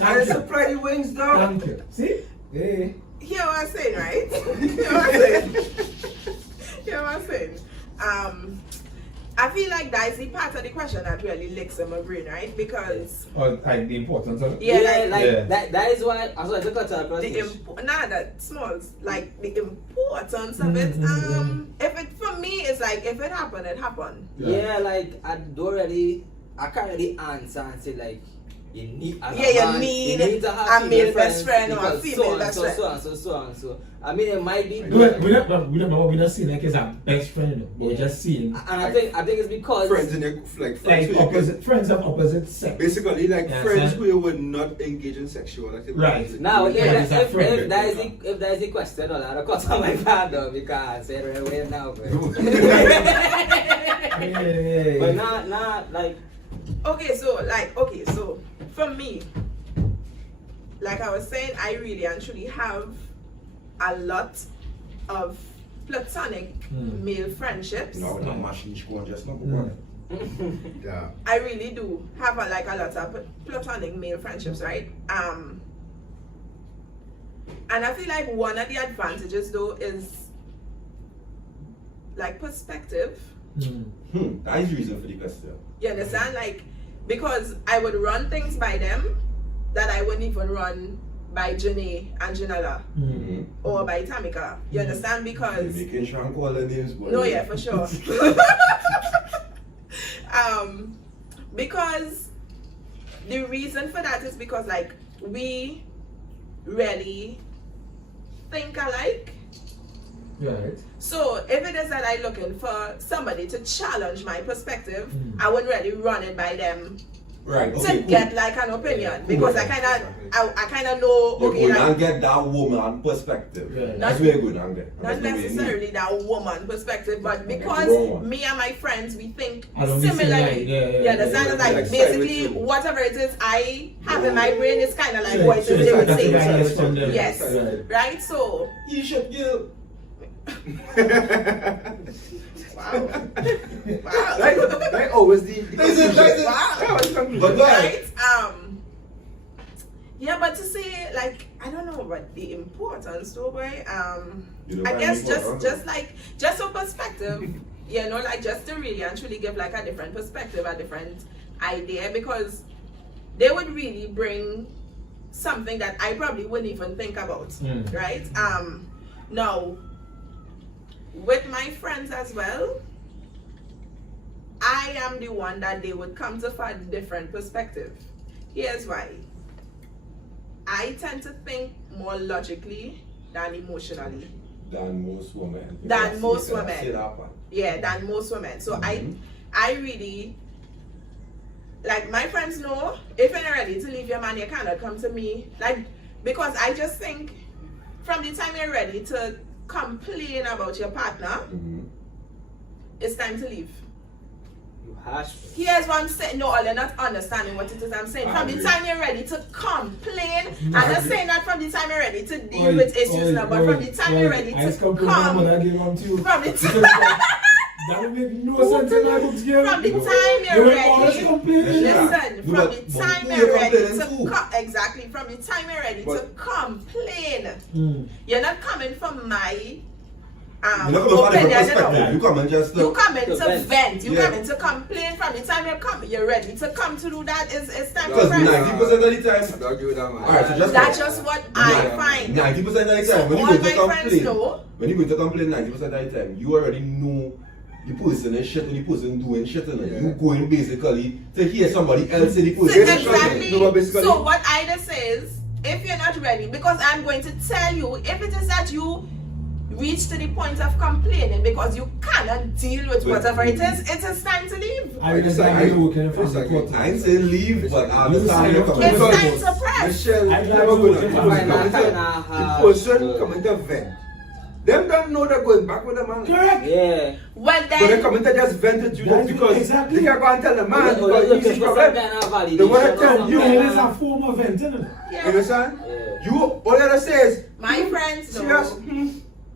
I supply the wings, dog. Thank you. See? Hey. Hear what I'm saying, right? Hear what I'm saying? Hear what I'm saying? I feel like that is the part of the question that really licks in my brain, right? Because Like the importance of it? That is why I was like that smalls, like the importance of it. If it for me it's like if it happened, it happened. Yeah, like I can't really answer and say like you need a male best friend or a female best friend. So I mean it might be We don't see like it's a best friend, but we just see him. And I think it's because friends in their friends of opposite sex. Basically, like friends who would not engage in sexual activity. Right. now, Yeah, if that is the question, I'll cut on my father because I don't right now. But not like. Okay, so for me, like I was saying, I really and truly have a lot of platonic male friendships. No, not machine just not one. Yeah. I really do have a lot of platonic male friendships, right? And I feel like one of the advantages though is like perspective. That is the reason for the question. You understand? Like, because I would run things by them that I wouldn't even run by Janae and Janella or by Tamika. You understand? Because you're making sure I'm calling names, boy. no, yeah, for sure. Because the reason for that is because like we really think alike. Right. So if it is that I'm looking for somebody to challenge my perspective, I wouldn't really run it by them Right. to get like an opinion because I kind of know. You're Okay, going like, to get that woman perspective. Yeah. That's where you're going to get. not necessarily that woman perspective, but because me and my friends we think I don't be similarly. similar. You understand? It's like Like basically side with you. whatever it is I have in my brain is kind of like what it is they would say. Yes. Right? So You should give. wow. Like always the Wow. But Right? Yeah, but to say like I don't know about the importance though, boy. You know I what guess I mean? just a perspective, you know, like just to really and truly give like a different perspective, a different idea, because they would really bring something that I probably wouldn't even think about, right? Now, with my friends as well, I am the one that they would come to for a different perspective. Here's why. I tend to think more logically than emotionally. Than most women. Than most women. Say that part. Yeah, than most women. So I really, like my friends know, if you're not ready to leave your man, you cannot come to me. Like, because I just think from the time you're ready to complain about your partner, it's time to leave. Here's what I'm saying. No, you're not understanding what it is I'm saying. From the time you're ready to complain, I'm not saying that from the time you're ready to deal with issues now, but from the time you're ready to come, from the time that would make no sense in my books, girl. From the time you're ready, listen, from the time you're ready to come, exactly, from the time you're ready to complain, you're not coming from my you're not coming from a perspective. You come and just you come in to vent, you come in to complain. From the time you come, you're ready to come to do that. It's time to because rest. 90% of the time, I agree with that, man. alright, so just That's just what I find. 90% of the time, when all you go my to friends complain, know. when you go to complain 90% of the time, you already know the person is shit and the person doing shit, and you going basically to hear somebody else say the person is Exactly. shit. So what I just say is, if you're not ready, because I'm going to tell you, if it is that you reach to the point of complaining because you cannot deal with whatever it is time to leave. I ain't saying leave, but I understand you're coming It's from. time to press. Michelle, I'd like never to gonna work the person coming to vent. Them don't know they're going back with the man. Correct. Yeah. Well But they then, come in to just vent at you That's because exactly. they can't go and tell the man Or because they he's look for problem. some kind of validation They wanna or tell some you, Yeah, kind it is of- a form of vent, isn't it? You yeah, understand? Yeah. You, all you gotta say is, my friends serious? know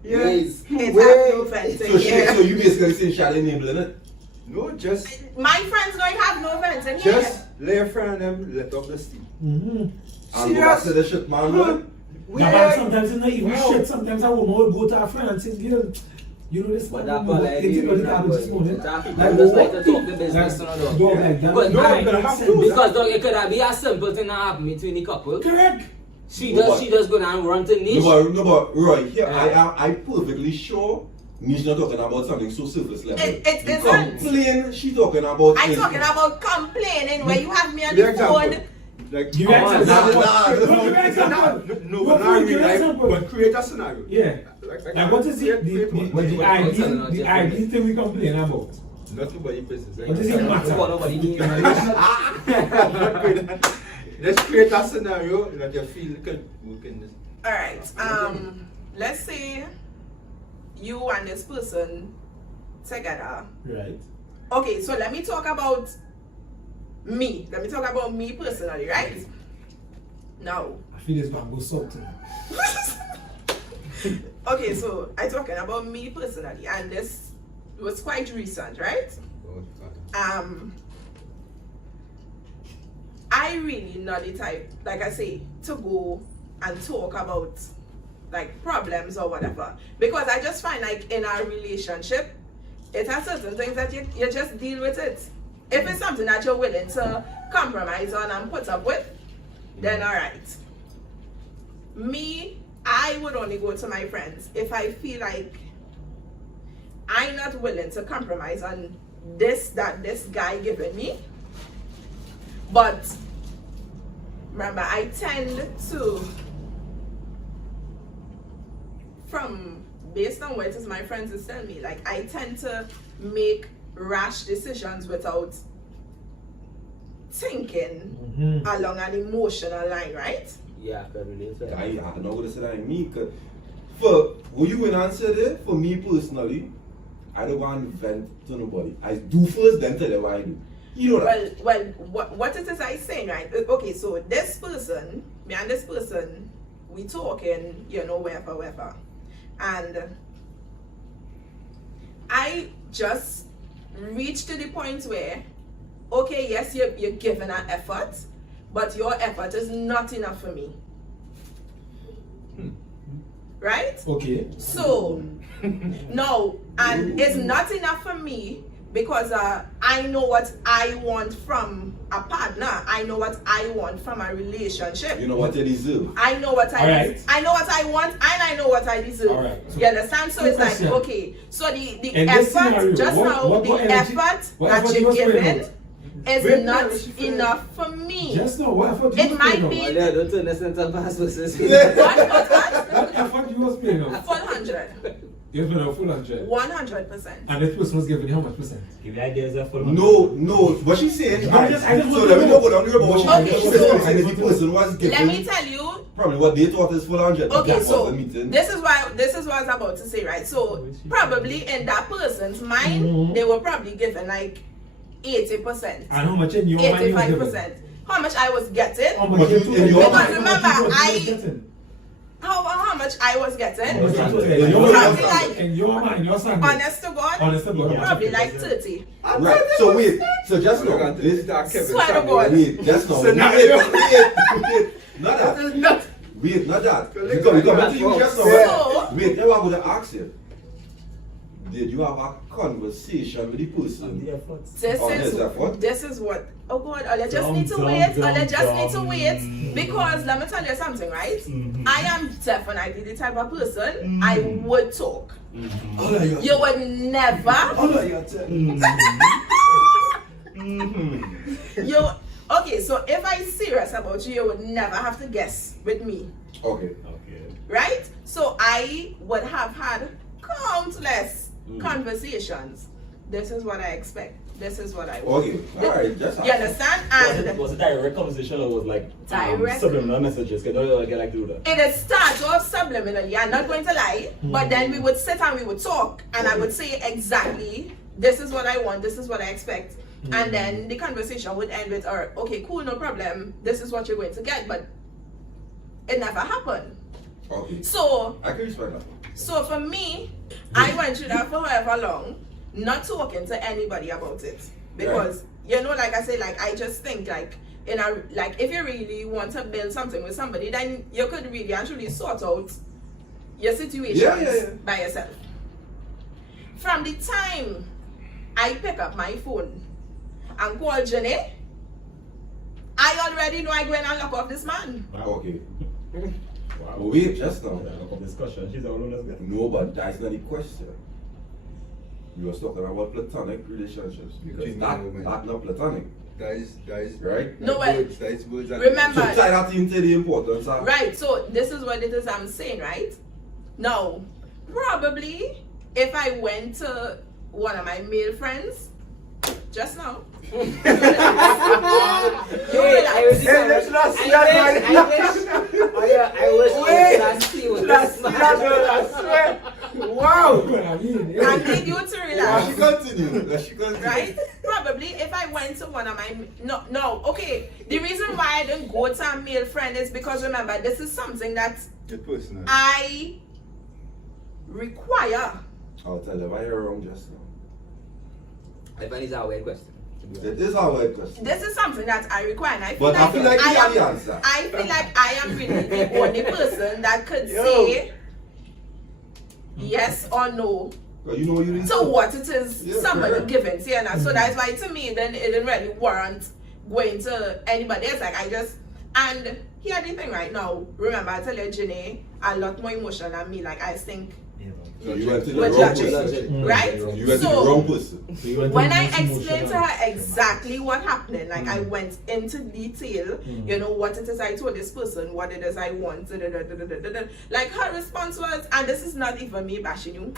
Yeah. Yes. it has Wait. no venting So here. you basically saying shall enabling it? No, just My friends know it have no venting here. just lay a friend and them, let off the steam. Mm-hmm. And go back to the shit, man. boy. Yeah, but sometimes it's not even shit. Sometimes a woman will go to her friend and say, girl, you know this But man, that like it's you the cabin this morning. people just like to talk the business, you know, Dog dog. like that. But No, right, but have to. because dog, it could have be a simple thing that happen between the couple. Correct. She No, does go down and run to niche. No, but Roy, here I perfectly sure Niche not talking about something so surface level. It The isn't. complain she talking about. I'm is- talking about complaining where you have me on The the phone. example. Like, Give me an example. nah, Go give me an no, example. no, Go but for not it, in give real me an life, example. but create a scenario. Yeah. Like what is the What ideal thing we complain about? Not nobody business. What does it matter? What nobody needs. Let's create a scenario that you feel can work in this. Alright, let's say you and this person together. Right. Okay, so let me talk about me. Let me talk about me personally, right? Now, I feel this bamboo salt. okay, so I'm talking about me personally, and this was quite recent, right? I really not the type, like I say, to go and talk about like problems or whatever, because I just find like in our relationship, it has certain things that you just deal with it. If it's something that you're willing to compromise on and put up with, then all right. Me, I would only go to my friends if I feel like I'm not willing to compromise on this that this guy giving me. But remember, I tend to, based on what it is my friends is telling me, like I tend to make rash decisions without thinking along an emotional line, right? Yeah, I can relate to that. I don't know what to say that me, cause for who you will answer there, for me personally, I don't want to vent to nobody. I do first, then tell you what I do. You know that. Well, what it is I saying, right? Okay, so this person, me and this person, we talking, you know, wherever. And I just reached to the point where, okay, yes, you're giving an effort, but your effort is not enough for me. Right? Okay. So, no, and it's not enough for me because I know what I want from a partner. I know what I want from a relationship. You know what you deserve. I know what Alright. I know what I want and I know what I deserve. Alright. So, You understand? So it's like, question. okay, so the In this effort, scenario, just now, what the energy- effort what that effort you you're was putting giving out? is Wait, not no, she feel- enough for me. Just now, what effort It you was might playing be- out? Well, yeah, don't turn this into a pass versus. What? What effort you was playing out? Full 100. You was playing a full 100. 100%. And this person was giving you how much percent? Give you ideas of full No, what she's saying. I just so want to let me know. not go down the road, but what she Okay, she so- saying is the person was Let me giving tell you. probably what they thought is full 100. Okay, That so was the meeting. this is what I was about to say, right? So probably in that person's mind, they were probably given like 80%, And how much in your mind you was giving? 85%. How much I was getting? How But much you- you in your how much mind- you Remember, was I- getting? How much I was How getting? much you was In getting? your Probably mind. like, In your mind, your standard. honest to God, Honest to God. probably like 30. Right. So wait. So just We're now. going to This, that Kevin Swear to Samuel. God. wait. Just now. Scenario. Wait. Not That that. is not. Wait. Not that. Collect Because we that come to you just now. So- Wait. Now I'm gonna ask you. Did you have a conversation with the person? The efforts. This is what. Oh God, all you just need to wait. All you just need to wait. Because let me tell you something, right? I am definitely the type of person I would talk. All of you. You would never. All of you. You okay? So if I'm serious about you, you would never have to guess with me, Okay. Okay. right? So I would have had countless conversations. This is what I expect. this is what I want. Okay, alright, just You understand? And Was it direct conversation or was like Direct. subliminal messages? Because don't get like to do that. it starts off subliminally, I'm not going to lie, but then we would sit and we would talk, and I would say exactly, this is what I want, this is what I expect. And then the conversation would end with, okay, cool, no problem, this is what you're going to get, but it never happened. Okay. So, I can respect that. so for me, I went through that for however long, not talking to anybody about it. Because, you know, like I say, like, I just think, like, if you really want to build something with somebody, then you could really actually sort out your situations by yourself. From the time I pick up my phone and call Jenny, I already know I go in and lock off this man. Okay. Wow. Wait, just now. Discussion. She's all on us. No, but that's not the question. We was talking about platonic relationships. Because that's not platonic. That is right. No, that well, is words and remember- So tie that into the importance of Right, so this is what it is I'm saying, right? Now, probably if I went to one of my male friends just now, you relax. Hey, let's not see that Wow! I need you to relax. She continue. Right? Probably if I went to one of my no, okay. The reason why I didn't go to a male friend is because remember, this is something that personal. I require. I'll tell you why you're wrong just now. I find it's a weird question. It is our question. This is something that I require, and I feel But I feel like you have the am, answer. I feel like I am really the only person that could say yes or no But you know you didn't. to what it is Yeah, somebody correct. given. See, and so that's why to me then it didn't really warrant going to anybody else. Like and here the thing right now. Remember, I tell you, Jenny, a lot more emotional than me. Like I think. So you went to the With wrong logic. person. Right? You went to the So- wrong person. When I explained to her exactly what happened, like I went into detail, you know, what it is I told this person, what it is I want, like her response was, and this is not even me bashing you,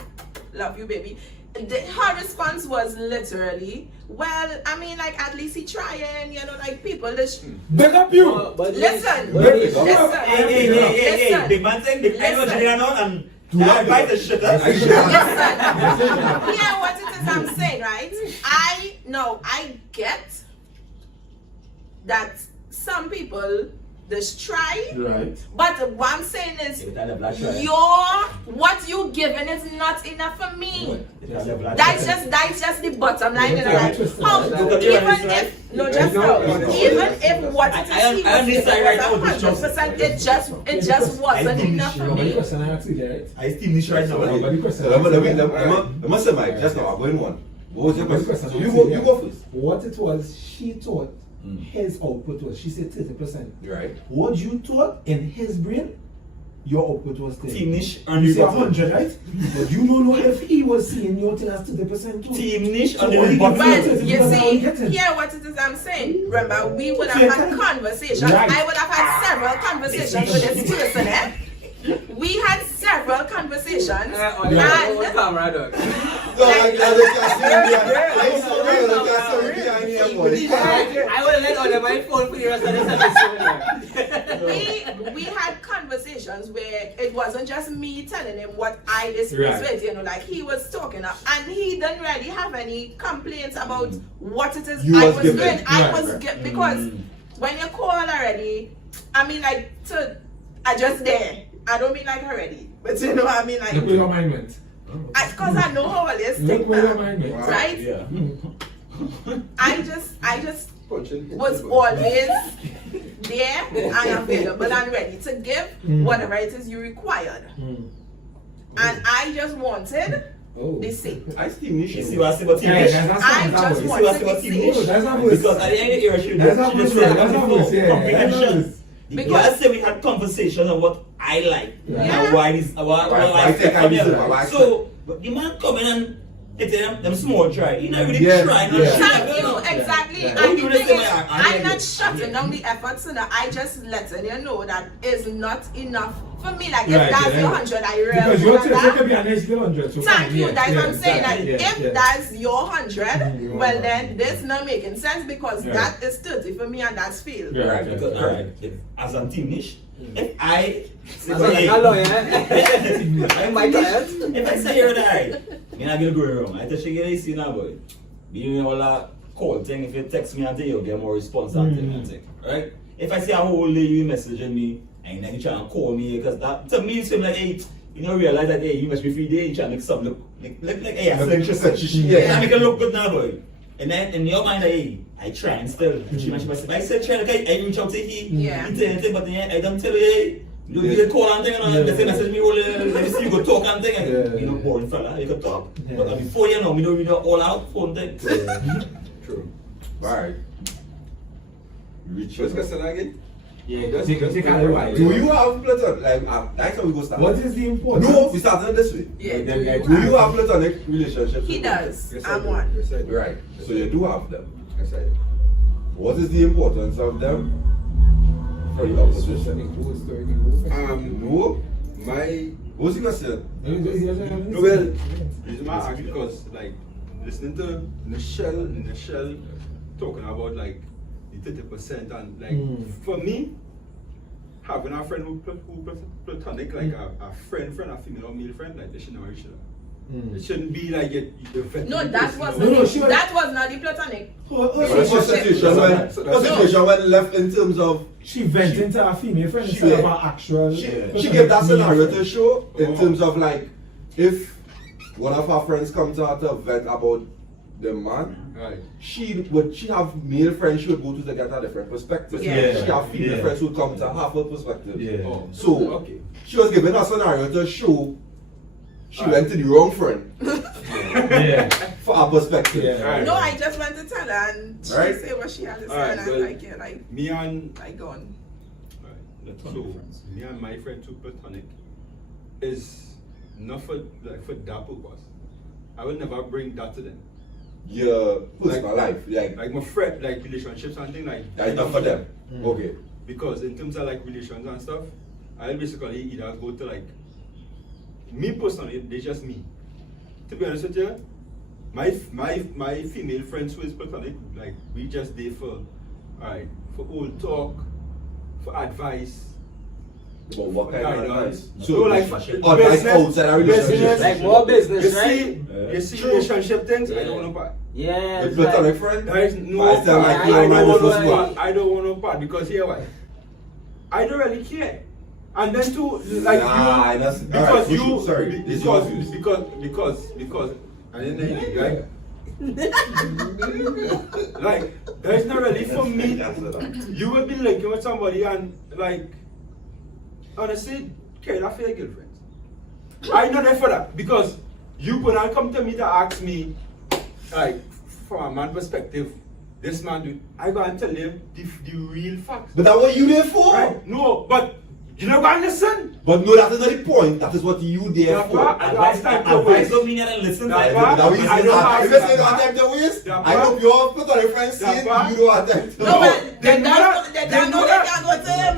love you baby, her response was literally, well, I mean, like at least he trying, you know, like people just Big up you! listen, Hey, big man thing, big I know Julian and I bite the shit up. Listen, hear what it is I'm saying, right? I get that some people just try, Right. but what I'm saying is, what you giving is not enough for me. That's just the bottom line. You know, like, how, even if even if what it is he was giving was 100%, it just wasn't enough for me. I still need right now. Let me say, Mike, just now, I'm going one. What was your question? So you go first. What it was, she thought his output was, she said 30%. Right. What you thought in his brain, your output was 30. Team-nish You say 100, right? But you don't know if he was seeing your thing as 30% too. Team-nish So on the only bottom. But you see, getting. hear what it is I'm saying. Remember, we would have had conversations. Right. I would have had several conversations with this person, eh? We had several conversations. And camera, dog. I would have let on my phone for the rest of this episode. we had conversations where it wasn't just me telling him what I displeased with, you know, like he was talking up and he didn't really have any complaints about what it is I was doing. Because when you call already, I mean like I just there. I don't mean like already, but you know what I mean, like Look where your mind went. because I know how it is. Look where your mind went. Right? Yeah. I just was always there and available and ready to give whatever it is you required. And I just wanted the same. I still need You see you. what I say about team-nish? I just You see what I say wanted about the team-nish? same. That's not voice. Because at the end of the year, she That's not just voice. That's not voice. Yeah. comprehension. Because- Because I say we had conversations on what I like Yeah. and why this, what I expect from them. So, but the man come in and hit them small try. He not really trying. Thank you, exactly. Yeah. And Don't the do thing the is, same way I I'm did. not shutting down the efforts, I just letting you know that is not enough for me, like, if that's your 100, I really because your tip could be a nice little 100. So thank you, that's what I'm saying. Like, exactly, if that's your 100, well then this not making sense because that is 30 for me and that's field. Right, because as a teamish, if I I'm my client. if I say you're there, I'm not gonna go wrong. I tell you get see now, boy. Being all that call thing, if you text me and tell you get more response and thing, right? If I see a whole day you messaging me and then you try to call me, because that to me it seems like, hey, you don't realize that, hey, you must be free day, you try to make something look like hey, I'm interested. Yeah, make it look good now, boy. And then in your mind, hey, I try and still. She must say, I said try, okay, I reach out to he tell anything, but then I don't tell you, hey, you call and thing, and they say message me, let me see you go talk and thing, and you know, boring fella, you can talk. But before you know, we don't read all out phone thing. True. Alright. Reach Let's get started again. Yeah, Just take take a while. Do you have platonic? Like, that's how we go start. What is the importance? No, we started this way. Yeah. Do you have platonic relationships? He does. Yes, I I'm do. one. Yes, I do. Right. So you do have them. Yes, I do. What is the importance of them for the opposition? No. What's the question? No, well, reason why I ask because like listening to Michelle talking about like the 30% and like for me having a friend who platonic like a friend, a female or male friend, like they should know each other. It shouldn't be like No, that was that was not the platonic. Situation when left in terms of she went into a female friend instead of an actual. She gave that scenario to show in terms of like if one of her friends come to her to vent about the man, right. she have male friends she would go to get a different perspective. Yeah. She have female friends who would come to have her perspective. Oh. So Okay. she was given a scenario to show she went to the wrong friend for her perspective. Right. No, I just went to tell her and she Right. said what she had to say Alright, and well, I'm like, yeah, like, me and I gone. so me and my friend too platonic is not for that purpose. I will never bring that to them. Your personal life, Like my friend, like relationships and things like that's not for them. Okay. Because in terms of like relations and stuff, I'll basically either go to like me personally, they're just me. To be honest with you, my female friends who is platonic, like we just there for for old talk, for advice. But what kind of advice? So like advice outside a relationship. Like more business, You right? see, you see relationship things, I don't want to part. Yeah. With platonic friend? There is no I sound like part. you I and my don't want business no one. part. I don't want no part because here why? I don't really care. And then too, like Nah, you, that's- because alright, you, sorry, this is your views. because, and then right? Like, there's not really for me. You will be linking with somebody and like, honestly, care that for your girlfriend. I know that for that because you gonna come to me to ask me, like, from a man perspective, this man do. I go and tell them the real facts. But that's what you there for? Right? No, but you don't go and listen. But no, that is not the point. That is what you there That's for. what- Advice don't mean that listen to Dappa, it. That we I don't have- if you say you don't have time to waste, Dappa, I hope your platonic friends see it, Dappa. you don't have time to No, but they they know that. don't They know know they that. can't go to him.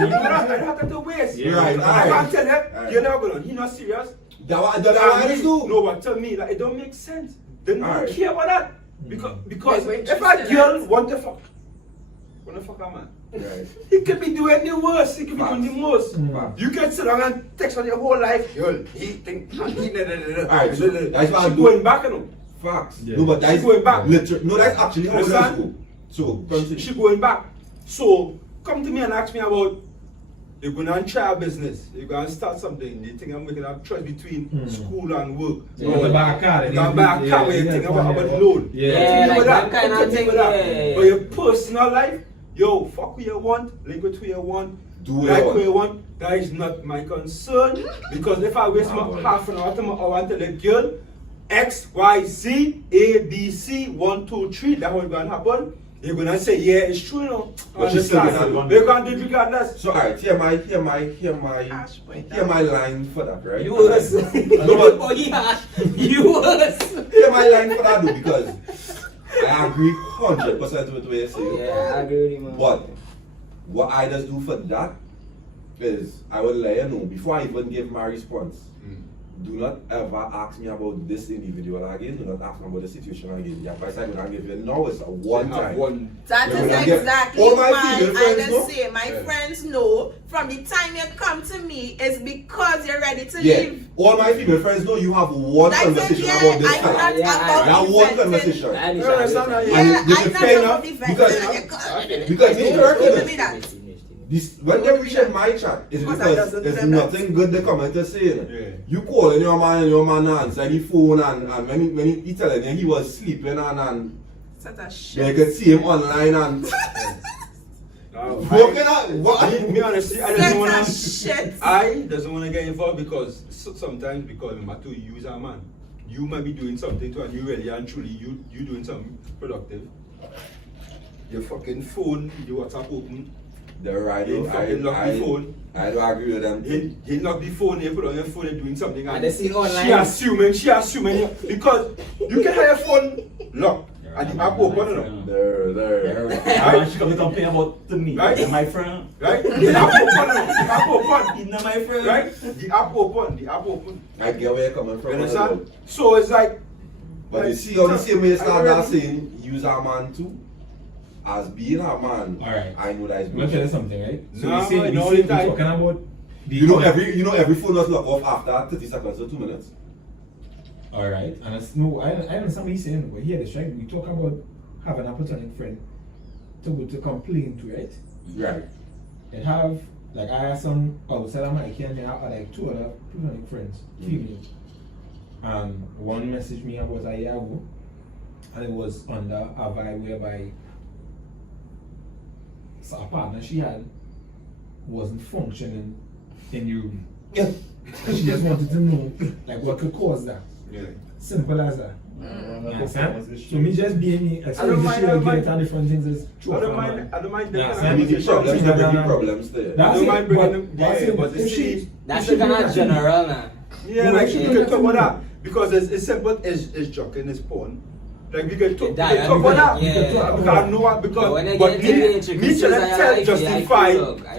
You know that I don't have to waste. Yeah, right, I alright. can't tell them, you're not going to, you're not serious. That what I just do. No, but tell me, like, it don't make sense. They don't Alright. care about that. Because They're if interested a in girl that. want to fuck a man, Right. he could be doing the worst, he could be doing the most. Facts. You can sit down and text on your whole life, girl, he think, Alright, so that's what I She do. going back, you know. Facts. Yeah. No, but that's Going back. No, that's actually how it does Understand? go. So, continue. She going back. So come to me and ask me about you're gonna try a business, you're gonna start something, you think I'm making a choice between school and work. You want to buy a car. You're gonna buy a car where you think about loan. Yeah, like that kind of thing, yeah. But your personal life, yo, fuck who you want, link with who you want, Do what you like want. who you want. That is not my concern. Because if I waste my half an hour to my hour to the girl, X, Y, Z, A, B, C, 1, 2, 3, that's what's gonna happen. You're gonna say, yeah, it's true, you know. But she's still Understand? gonna- They're gonna do it regardless. So, alright, hear my line for that, right? You worse. No, but Buggy hash. You worse. hear my line for that, though, because I agree 100% with what you say. Yeah, I agree with you, man. But what I just do for that is I will let you know before I even give my response. Do not ever ask me about this individual again. Do not ask me about the situation again. The advice I'm going to give you now is a one time. That is exactly why I just say my friends know from the time you come to me is because you're ready to leave. All my female friends know you have one conversation about this time. You have one conversation. Because it's working. When they reach my chat, it's because there's nothing good they come to say. You calling your man answer the phone and when he telling you he was sleeping and you could see him online and me honestly, I doesn't want to get involved because sometimes because no matter you use a man, you might be doing something to and you really and truly you doing something productive. Your fucking phone, your WhatsApp open. They're right. I lock the phone. I don't agree with them. He lock the phone, he put on your phone and doing something. And they see online. She assuming because you can have your phone locked and the app open. There. She come to complain about to me. Right? My friend. Right? The app open. He's not my friend. Right? The app open. I get where you're coming from. You understand? So it's like. But you see how the same way you start that saying, use our man too. As being a man, alright. I know that is I'm gonna tell you something, right? So No, we're talking about every phone was locked off after 30 seconds or 2 minutes. Alright, and it's, no, I understand what he's saying, but here this right, we talk about having a platonic friend to complain to, right? Right. And have like I have some outside of my and I have like 2 other platonic friends, females. And one messaged me about a year ago, and it was under a vibe whereby so a partner she had wasn't functioning in the room. Yeah. She just wanted to know like what could cause that. Yeah. Simple as that. You understand? So me just being me explaining to different things is true. I don't mind There's problems there. I don't mind bringing them there, but that's the kind of general now. Yeah, like you can talk about that because it's simple as joking, it's porn. Like we can talk about that. Because I know what because me tell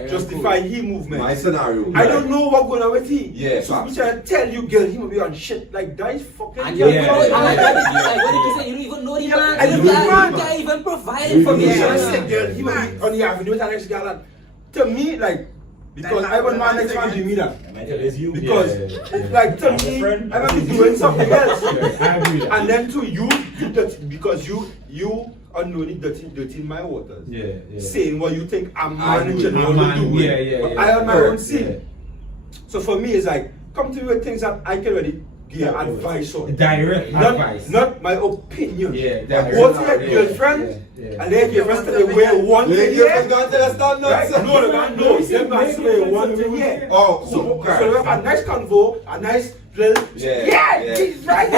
justify he movement. My scenario. I don't know what's going on with he. Yeah. So me tell you girl he will be on shit. Like that is fucking and what did you say? You don't even know the man. You can't even provide information. Girl, he will be on the avenue with the next girl. To me, like because I want my next man to me that. Because like to me, I might be doing something else. And then to you because you unknowingly dirty in my waters. Saying what you think a man in general will do. But I on my own scene. So for me it's like come to me with things that I can really give advice on. Direct advice. Not my opinion. Go to your girlfriend and then your friends tell you where you want to hear. No, them guys say want to hear. Oh, so we have a nice convo, a nice little he's right,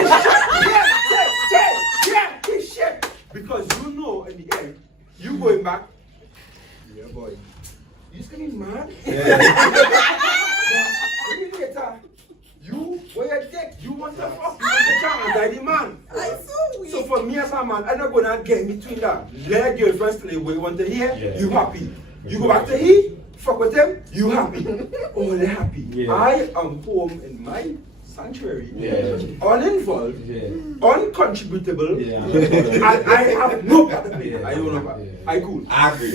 he's shit. Because you know in the end, you going back, yeah boy, you just getting mad. Later, you, where you dick, you want to fuck, you want to charm and die the man. So for me as a man, I'm not gonna get in between that. Let your friends tell you what you want to hear, you happy. You go back to he, fuck with them, you happy. Oh, they're happy. I am home in my sanctuary, uninvolved, uncontributable, and I have no part to play. I don't know. I cool. I agree.